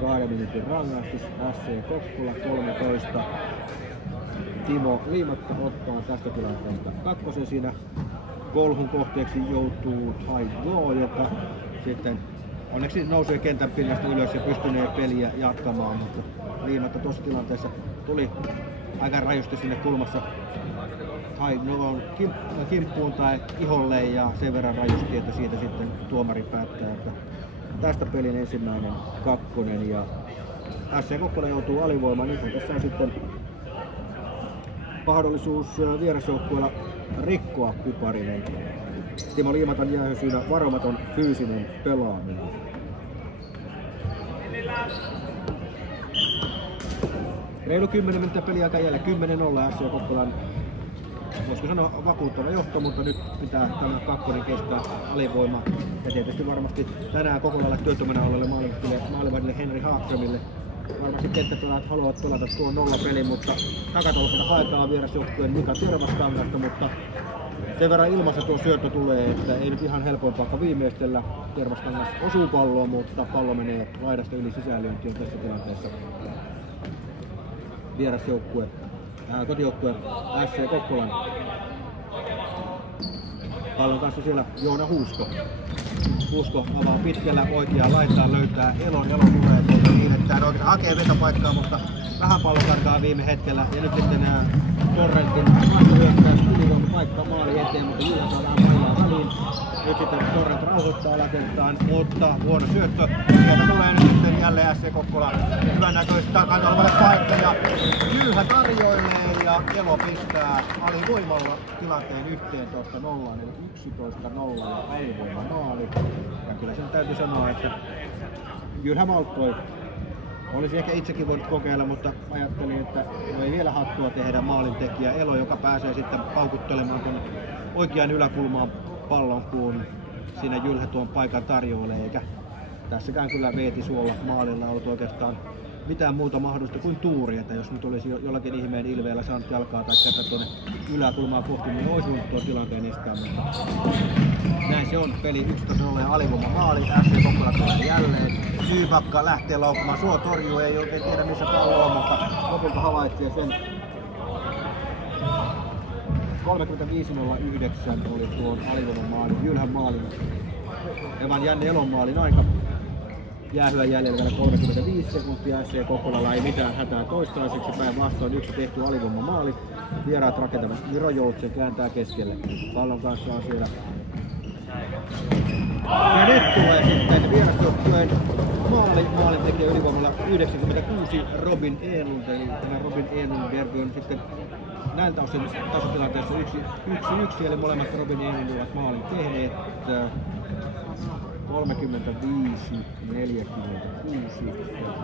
2 minuutin rangaistus SC Kokkola 13. Timo Liimatta ottaa tästä tilanteesta kakkosen siinä. Golhun kohteeksi joutuu Haigo, joka sitten onneksi nousee kentän pinnasta ylös ja pystynee peliä jatkamaan, mutta Liimatta tuossa tilanteessa tuli aika rajusti sinne kulmassa Haigoon kimppuun tai iholle ja sen verran rajusti, että siitä sitten tuomari päättää, että tästä pelin ensimmäinen 2 ja SC Kokkola joutuu alivoimaan. Nyt tässä on sitten mahdollisuus vierasjoukkueella rikkoa Kuparinen. Timo Liimatan jäähy siinä varomaton fyysinen pelaaminen. Reilu 10 minuuttia peliaikaa jälleen 10-0 SC Kokkolan, voisiko sanoa vakuuttava johto, mutta nyt pitää tämä 2 kestää alivoima. Ja tietysti varmasti tänään Kokolalle työttömänä olleelle maalivahdille Henri Haagströmille varmasti kenttäpelaajat haluavat pelata tuon 0-pelin, mutta takatolkita haetaan vierasjoukkueen Mika Tervastangasta, mutta sen verran ilmassa tuo syöttö tulee, että ei nyt ihan helpompaa viimeistellä. Tervastangas osuu palloon, mutta pallo menee laidasta yli sisäänlyöntiin tässä tilanteessa. Vierasjoukkue, kotijoukkue SC Kokkolan. Pallon kanssa siellä Joona Huusko. Huusko avaa pitkällä oikeaan laitaan, löytää Elon. Elo tulee tuolta niin, että hän oikein hakee vetopaikkaa, mutta vähän pallo karkaa viime hetkellä. Ja nyt sitten Torrentin vastahyökkäys ylivoima paikka maali eteen, mutta Jylhä saa vähän painaa väliin. Nyt sitten Torrent rauhoittaa alakertaan, mutta huono syöttö. Sieltä tulee nyt sitten jälleen SC Kokkola hyvän näköistä takana paikka ja Jylhä tarjoilee ja Elo pistää alivoimalla tilanteen 11-0, eli 11-0 ja alivoima maali. Ja kyllä sen täytyy sanoa, että Jylhä malttoi. Olisi ehkä itsekin voinut kokeilla, mutta ajattelin, että ei vielä hattua tehdä maalintekijä Elo, joka pääsee sitten paukuttelemaan tuonne oikean yläkulmaan pallon, kun siinä Jylhä tuon paikan tarjoilee, eikä tässäkään kyllä veeti suolla maalilla ollut oikeastaan mitään muuta mahdollista kuin tuuri, että jos nyt olisi jollakin ihmeen ilveellä saanut jalkaa tai kättä tuonne yläkulmaa kohti, niin olisi voinut tuon tilanteen estää, mutta näin se on. Peli 11-0 ja alivoima maali, FC Kokkola tulee jälleen. Nybacka lähtee laukkumaan, Suo torjuu, ei oikein tiedä missä pallo on, mutta lopulta havaitsee sen. 35.09 oli tuon alivoiman maalin, Jylhän maalin, Evan Janne Elon maalin aika. Jäähyä jäljellä vielä 35 sekuntia, SC Kokkolalla ei mitään hätää toistaiseksi, päinvastoin yksi tehty alivoima maali. Vieraat rakentavat Miro Joutsen kääntää keskelle, pallon kanssa on siellä. Ja nyt tulee sitten vierasjoukkueen maalin tekee ylivoimalla 96 Robin Enlund, eli tämä Robin Enlundberg on sitten näiltä osin tasatilanteessa 1-1, eli molemmat Robin Enlund ovat maalin tehneet. 35-46.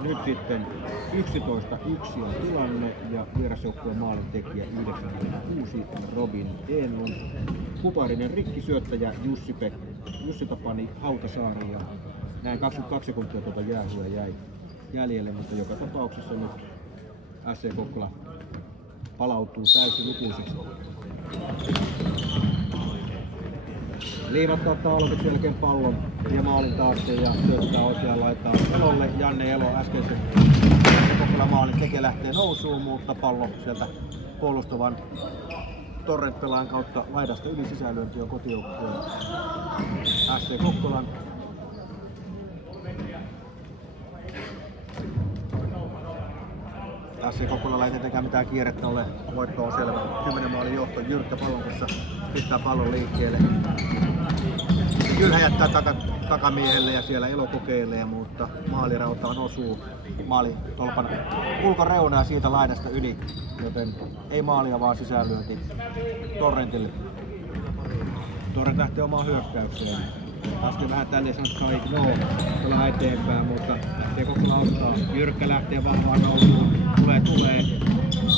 Nyt sitten 11-1 on tilanne ja vierasjoukkueen maalin tekijä 96 Robin Enlund. Kuparinen rikkisyöttäjä Jussi Tapani Hautasaari ja näin 22 sekuntia tuota jäähyä jäi jäljelle, mutta joka tapauksessa nyt SC Kokkola palautuu täysin lukuisiksi. Liivat ottaa aloituksen jälkeen pallon ja maalin taakse ja syöttää oikeaan laitaan Elolle. Janne Elo äskeisen Kokkolan maalin tekee lähtee nousuun, mutta pallo sieltä puolustavan Torrent-pelaajan kautta laidasta yli sisälyönti on kotijoukkueen SC Kokkolan. SC Kokkolalla ei tietenkään mitään kierrettä ole, voitto on selvä. 10 maalin johto, Jyrkkä pallon kanssa pistää pallon liikkeelle. Jylhä jättää takamiehelle ja siellä Elo kokeilee, mutta maalirautaan osuu maalitolpan ulkoreunaa siitä laidasta yli, joten ei maalia vaan sisäänlyönti Torrentille. Torrent lähtee omaan hyökkäykseen. Äsken vähän tälleen sanottu pelaa eteenpäin, mutta lähtee Kokkola ottaa. Jyrkkä lähtee vahvaan nousuun, tulee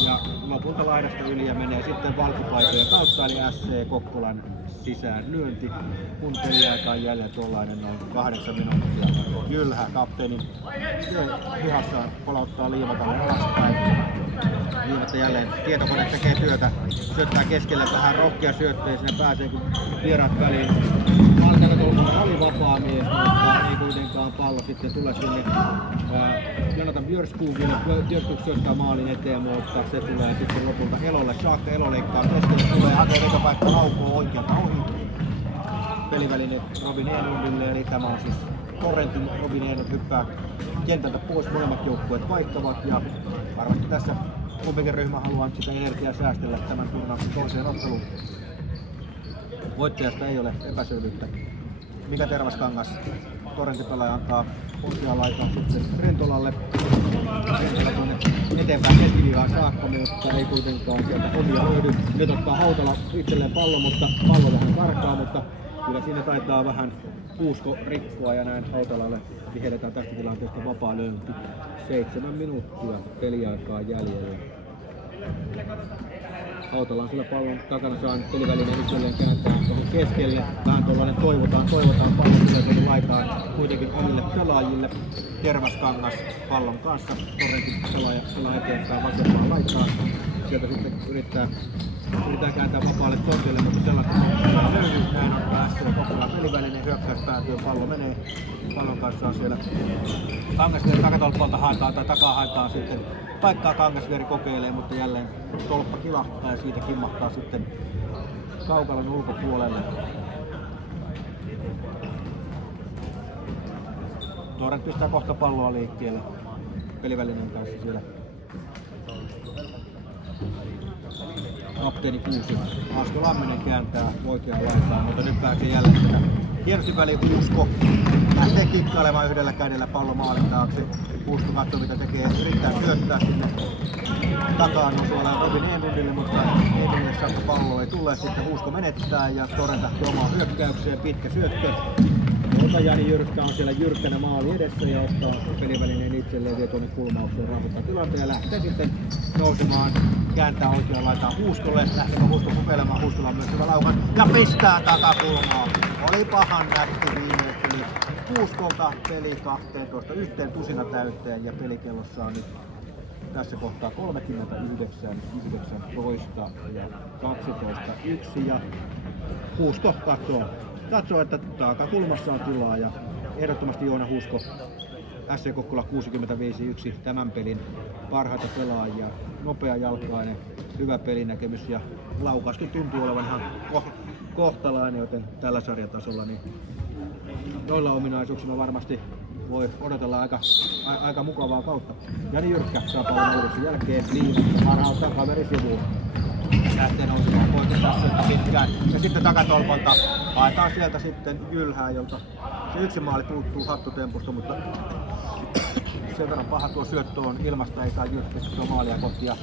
ja lopulta laidasta yli ja menee sitten valkopaitojen kautta, eli SC Kokkolan sisään lyönti, kun peliaikaan jäljellä tuollainen noin 8 minuuttia. Jylhä kapteeni hihassaan palauttaa Liimatalle alaspäin. Liimatta jälleen tietokone tekee työtä, syöttää keskelle vähän rohkea syöttöjä, sinne pääsee kun vieraat väliin. Malkana oli vapaa mies, mutta ei kuitenkaan pallo sitten tule sinne Jonathan Björskugille. Björskug syöttää maalin eteen, mutta se tulee sitten lopulta Elolle. Saakka Elo leikkaa keskelle, tulee hakee vetopaikka laukoo oikealta ohi. Peliväline Robin Enlundille, eli tämä on siis Torrentin Robin Enlund hyppää kentältä pois, molemmat joukkueet vaihtavat ja varmasti tässä kumpikin ryhmä haluaa sitä energiaa säästellä tämän turnauksen toiseen otteluun. Voittajasta ei ole epäselvyyttä. Mika Tervaskangas, Torrentin pelaaja, antaa oikeaan laitaan sitten Rentolalle. Rentola tuonne eteenpäin keskiviivaan saakka, mutta ei kuitenkaan sieltä omia löydy. Nyt ottaa Hautala itselleen pallon, mutta pallo vähän karkaa, mutta kyllä siinä taitaa vähän puusko rikkoa ja näin Hautalalle vihelletään tästä tilanteesta vapaa löynti. 7 minuuttia peliaikaa jäljellä. Hautala on sillä pallon takana saanut pelivälineen itselleen kääntää tuohon keskelle. Vähän tuollainen toivotaan pallon tulee tuonne laitaan kuitenkin omille pelaajille. Tervaskangas pallon kanssa. Torrentin pelaaja pelaa eteenpäin vasempaan laitaan. Sieltä sitten yrittää kääntää vapaalle tontille, mutta sellaista ei löydy. Näin ottaa SC Kokkolan pelivälineen, hyökkäys päätyy, pallo menee. Pallon kanssa on siellä Kangasvieri takatolppalta haetaan tai takaa haetaan sitten. Paikkaa Kangasvieri kokeilee, mutta jälleen tolppa kilahtaa ja siitä kimmahtaa sitten kaukalon ulkopuolelle. Torrent pistää kohta palloa liikkeelle pelivälineen kanssa siellä. Kapteeni 6. Asko Lamminen kääntää oikeaan laitaan, mutta nyt pääsee jälleen sitä hienosti väliin Usko. Lähtee kikkailemaan yhdellä kädellä pallo maalin taakse. Usko katsoo mitä tekee, yrittää syöttää sinne takaan osualaan Robin Enlundille, mutta Enlundille saakka pallo ei tule. Sitten Usko menettää ja Torrent lähtee omaan hyökkäykseen, pitkä syöttö. Jani Jyrkkä on siellä jyrkkänä maali edessä ja ottaa pelivälineen itselleen, vie tuonne kulmaukseen, rauhoittaa tilanteen ja lähtee sitten nousemaan, kääntää oikeaan laitaan Huuskolle, lähteekö Huusko kokeilemaan, Huuskolla on myös hyvä laukan ja pistää takakulmaa. Oli pahan nähty viimeistely Huuskolta peli 12, yhteen tusina täyteen ja pelikellossa on nyt tässä kohtaa 39, 19 ja 12, 1 ja Huusko katsoo, että takakulmassa on tilaa ja ehdottomasti Joona Huusko SC Kokkola 65-1 tämän pelin parhaita pelaajia, nopea jalkainen, hyvä pelinäkemys ja laukauskin tuntuu olevan ihan kohtalainen, joten tällä sarjatasolla niin noilla ominaisuuksilla varmasti voi odotella aika mukavaa kautta. Jani Jyrkkä saa pallon uudestaan jälkeen Liiva harhauttaa kaveri sivuun. Lähtee nousemaan poikittaa sieltä pitkään ja sitten takatolpalta haetaan sieltä sitten Jylhää, jolta se yksi maali puuttuu hattutempusta, mutta sen verran paha tuo syöttö on ilmasta, ei saa Jyrkkä tuo maalia kohti ja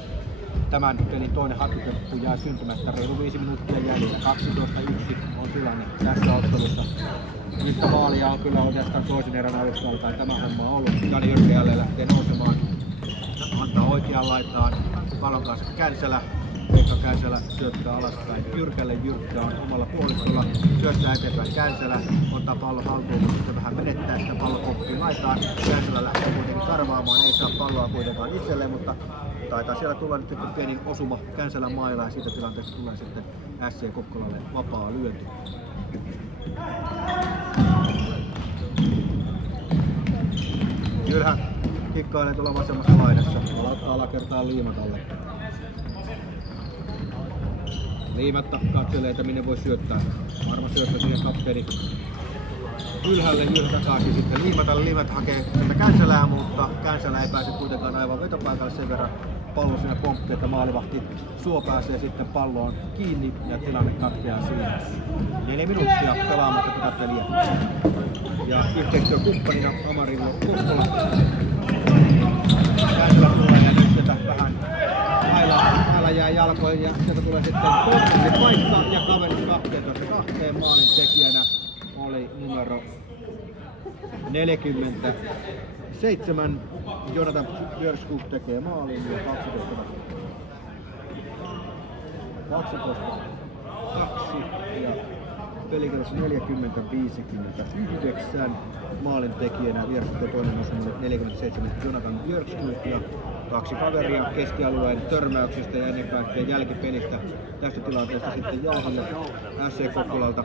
tämän pelin toinen hattutemppu jää syntymättä reilu 5 minuuttia jäljellä. 12-1 on tilanne tässä ottelussa. Yhtä maalia on kyllä oikeastaan toisen erän alusta alkaen tämä homma ollut. Jani Jyrkkä jälleen lähtee nousemaan. Antaa oikeaan laitaan. Pallon kanssa Känselä. Pekka Känselä syöttää alaspäin Jyrkälle. Jyrkkä on omalla puoliskolla. Syöttää eteenpäin Känselä. Ottaa pallon haltuun, mutta sitten vähän menettää sitä pallon pomppii laitaan. Känselä lähtee kuitenkin karvaamaan. Ei saa palloa kuitenkaan itselleen, mutta taitaa siellä tulla nyt pieni osuma Känselän mailla ja siitä tilanteesta tulee sitten SC Kokkolalle vapaa lyönti. Jylhä kikkailee tuolla vasemmassa laidassa. Lauttaa alakertaan Liimatalle. Liimatta katselee, että minne voi syöttää. Varma syöttää sinne kapteeni Ylhälle, Jylhä takaisin sitten Liimatalle. Liimata hakee sieltä Känselää, mutta Känselä ei pääse kuitenkaan aivan vetopaikalle sen verran. Pallo siinä pomppii, että maalivahti Suo pääsee sitten palloon kiinni ja tilanne katkeaa siinä. 4 minuuttia pelaamatta tätä peliä. Ja yhteistyökumppanina Amarillo Kokkola. Känselä tulee ja nyt sieltä vähän aila jää jalkoihin ja sieltä tulee sitten kolmannen paikka ja kaveri 12 maalin tekijänä oli numero 47. Jonathan Björskog tekee maalin ja 12-2 ja pelikellossa 40-59 maalin tekijänä Björskog toinen osuus 47 Jonathan Björskog ja 2 kaveria keskialueen törmäyksestä ja ennen kaikkea jälkipelistä tästä tilanteesta sitten jauhalle SC Kokkolalta.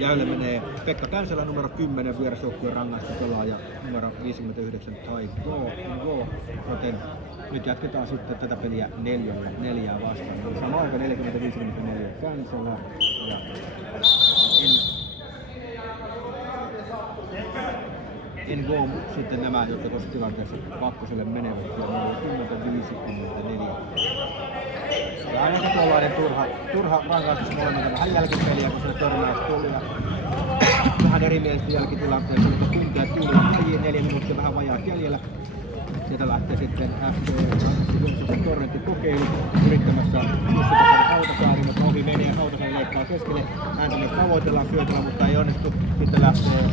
Jäyle menee Pekka Känselä numero 10 vierasjoukkueen rangaistu pelaaja numero 59 Tai Go, joten nyt jatketaan sitten tätä peliä 4 vastaan. Sama aika 40-54 Känselä ja Go sitten nämä, jotka tuossa tilanteessa kakkoselle menevät ja 40-54. Ja aina tuollainen turha rangaistus molemmilta vähän jälkipeliä, kun se törmäys tuli ja vähän erimielistä jälkitilanteessa, mutta tunteet tuli 4 minuuttia vähän vajaat jäljellä. Sieltä lähtee sitten FC Torrentin kokeilu yrittämässä Hautasaari, mutta ohi meni ja Hautasaari leikkaa keskelle. Häntä myös tavoitellaan syötellä, mutta ei onnistu. Sitten lähtee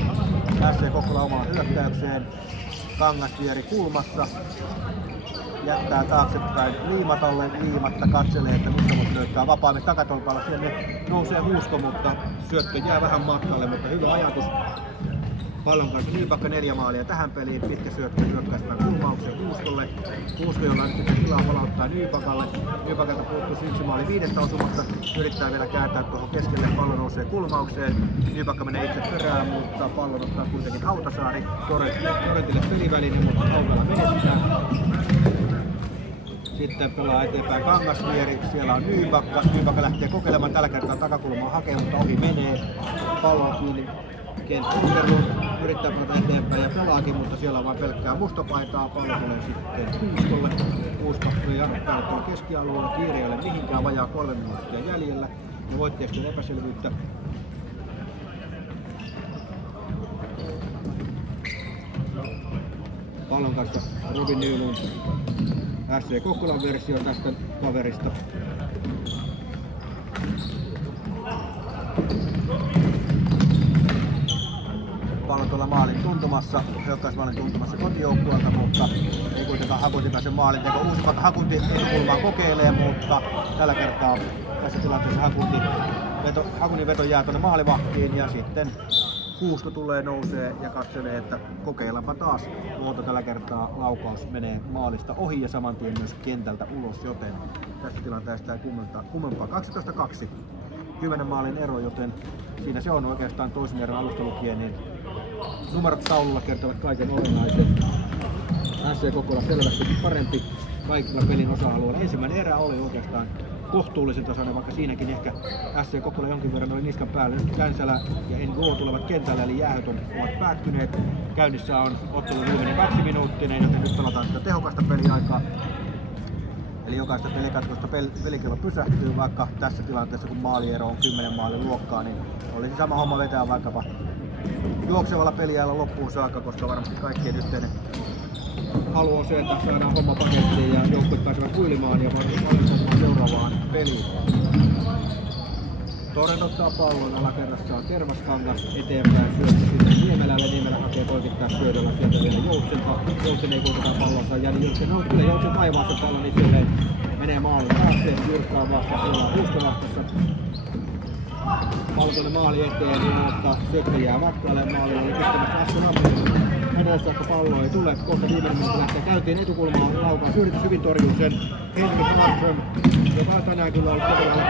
SC Kokkola omaan hyökkäykseen. Kangasvieri kulmassa. Jättää taaksepäin Liimatalle, Liimatta katselee, että missä voisi löytää vapaammin takatolpalla. Siellä nousee Huusko, mutta syöttö jää vähän matkalle, mutta hyvä ajatus. Pallon kanssa Nyypakka 4 maalia tähän peliin, pitkä syöttö hyökkäispään kulmauksen Huuskolle. Huusko, jolla nyt sitten tilaa palauttaa Nyypakalle. Nyypakalta puuttuu 1 maali 5 osumasta. Yrittää vielä kääntää tuohon keskelle, pallo nousee kulmaukseen. Nyypakka menee itse perään, mutta pallon ottaa kuitenkin Hautasaari. Torrentille peliväline, mutta Hautala menettää. Sitten pelaa eteenpäin Kangasvieri, siellä on Nyypakka. Nyypakka lähtee kokeilemaan tällä kertaa takakulmaa hakemaan, mutta ohi menee. Pallo on kiinni kenttäkuderun, yrittää pelata eteenpäin ja pelaakin, mutta siellä on vain pelkkää mustapaitaa. Pallo tulee sitten Huuskolle. Huusko ei jarruttaa tuolla keskialueella, kiire ei ole mihinkään, vajaa 3 minuuttia jäljellä. Ja voitteeksi epäselvyyttä. Pallon kanssa Robin Nylund. SC Kokkolan versio tästä kaverista. Pallo tuolla maalin tuntumassa, hyökkäysmaalin tuntumassa kotijoukkueelta, mutta ei kuitenkaan Hakunti pääse maalin teko. Uusimpaka Hakunti kulmaan kokeilee, mutta tällä kertaa tässä tilanteessa Hakuntin veto jää tuonne maalivahtiin ja sitten Kuusto tulee nousee ja katselee, että kokeillaanpa taas. Mutta tällä kertaa laukaus menee maalista ohi ja saman tien myös kentältä ulos, joten tästä tilanteesta ei kummempaa. 12-2. 10 maalin ero, joten siinä se on oikeastaan toisen erän alusta lukien, niin numerot taululla kertovat kaiken olennaisen. SC Kokkola selvästi parempi kaikilla pelin osa-alueilla. Ensimmäinen erä oli oikeastaan kohtuullisen tasoinen, vaikka siinäkin ehkä SC Kokkola jonkin verran oli niskan päällä. Nyt Känsälä ja Ngo tulevat kentällä, eli jäähyt ovat päättyneet. Käynnissä on ottelun viimeinen 2-minuuttinen, joten nyt pelataan sitä tehokasta peliaikaa. Eli jokaista pelikatkosta pelikello pysähtyy, vaikka tässä tilanteessa kun maaliero on 10 maalin luokkaa, niin olisi sama homma vetää vaikkapa juoksevalla peliajalla loppuun saakka, koska varmasti kaikkien yhteinen halu on se, että saadaan homma pakettiin ja joukkueet pääsevät huilimaan ja valmistumaan seuraavaan peliin. Torrent ottaa pallon, alakerrassa on Tervaskangas, eteenpäin syöttö sitten Niemelälle. Niemelä hakee poikittaa syödöllä sieltä vielä Joutselta. Joutsen ei kuitenkaan pallonsa jäänyt Joutsen. No kyllä Joutsen kaivaa sen pallon itselleen. Menee maalin taakse, Jyrkkää vastaan, siellä on Kuusto vastassa. Pallo tuonne maali eteen niin, että syöttö jää matkalle maalille. Ja pistämässä äsken ammuun. Hänellä saakka pallo ei tule, kohta viimeinen minuutti lähtee käyntiin etukulmaan laukaus. Yritys hyvin torjuu sen Henrik Harström, joka on tänään kyllä ollut todella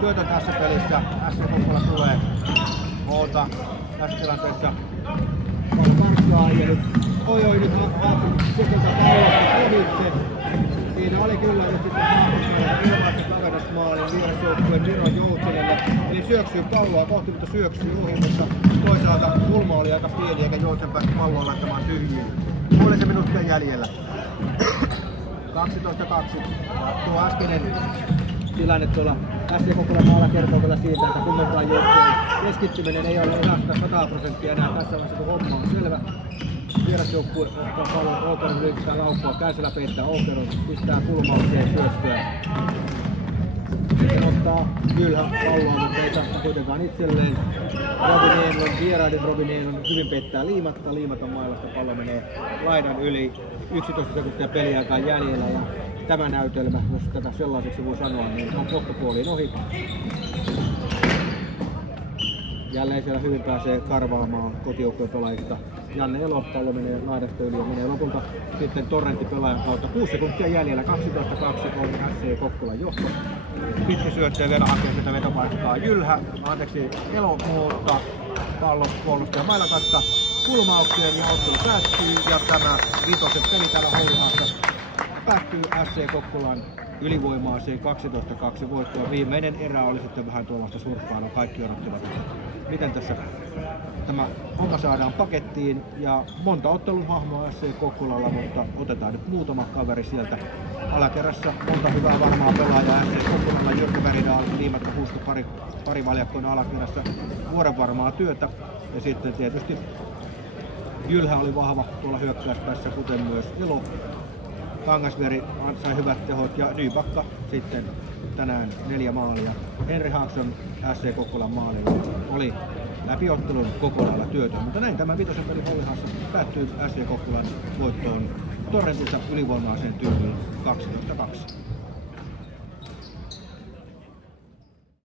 työtön tässä pelissä. SC Kokkola tulee Oota tässä tilanteessa Kanskaa ja nyt nyt Harström sekeltä pallosta ohitse. Siinä oli kyllä nyt sitten Harström ilmaista takannasmaalin vierasjoukkueen Viron Joutsenelle. Eli syöksyy palloa kohti, mutta syöksyy ohi, mutta toisaalta kulma oli aika pieni eikä Joutsen päästä palloa laittamaan tyhjiin. Puolisen se minuuttia jäljellä. 12-2. Tuo äskeinen tilanne tuolla SC Kokkolan maalla kertoo kyllä siitä, että kummankaan joukkueen keskittyminen ei ole ihan 100% enää tässä vaiheessa, kun homma on selvä. Vierasjoukkue ottaa pallon, Oukeron yrittää laukkua, Känsälä peittää Oukeron, pistää kulmaukseen syöstöä. Sitten ottaa Jylhä palloa, mutta ei saa kuitenkaan itselleen. Robin Enlund, vieraiden Robin Enlund hyvin peittää Liimatta. Liimaton mailasta pallo menee laidan yli 11 sekuntia peliaikaa jäljellä. Ja tämä näytelmä, jos tätä sellaiseksi voi sanoa, niin on kohtapuoliin ohi. Jälleen siellä hyvin pääsee karvaamaan kotijoukkueen pelaajista. Janne Elo, pallo menee laidasta yli ja menee lopulta sitten Torrentti pelaajan kautta. 6 sekuntia jäljellä, 12-2 on SC Kokkolan johto. Pitkä syöttö ja vielä hakee sitä vetopaikkaa Elo muuttaa pallon puolustaja Mailakatta kulmaukseen ja ottelu päättyy ja tämä vitosen peli täällä Hollihassa päättyy SC Kokkolan ylivoimaaseen 12-2 voittoa. Viimeinen erä oli sitten vähän tuollaista surffailua. Kaikki odottivat, että miten tässä tämä homma saadaan pakettiin. Ja monta ottelun hahmoa SC Kokkolalla, mutta otetaan nyt muutama kaveri sieltä alakerrassa. Monta hyvää varmaa pelaajaa SC Kokkolalla. Jyrki Väridaal, Liimatta Kuusto, pari valjakkoina alakerrassa. Vuoren varmaa työtä. Ja sitten tietysti Jylhä oli vahva tuolla hyökkäyspäässä, kuten myös Elo. Kangasveri sai hyvät tehot ja Nybakka sitten tänään 4 maalia. Henri Haakson SC Kokkolan maalilla oli läpiottelun koko lailla työtön, mutta näin tämä vitosen peli Hollihassa päättyy SC Kokkolan voittoon Torrentissa ylivoimaiseen tyyliin 12-2.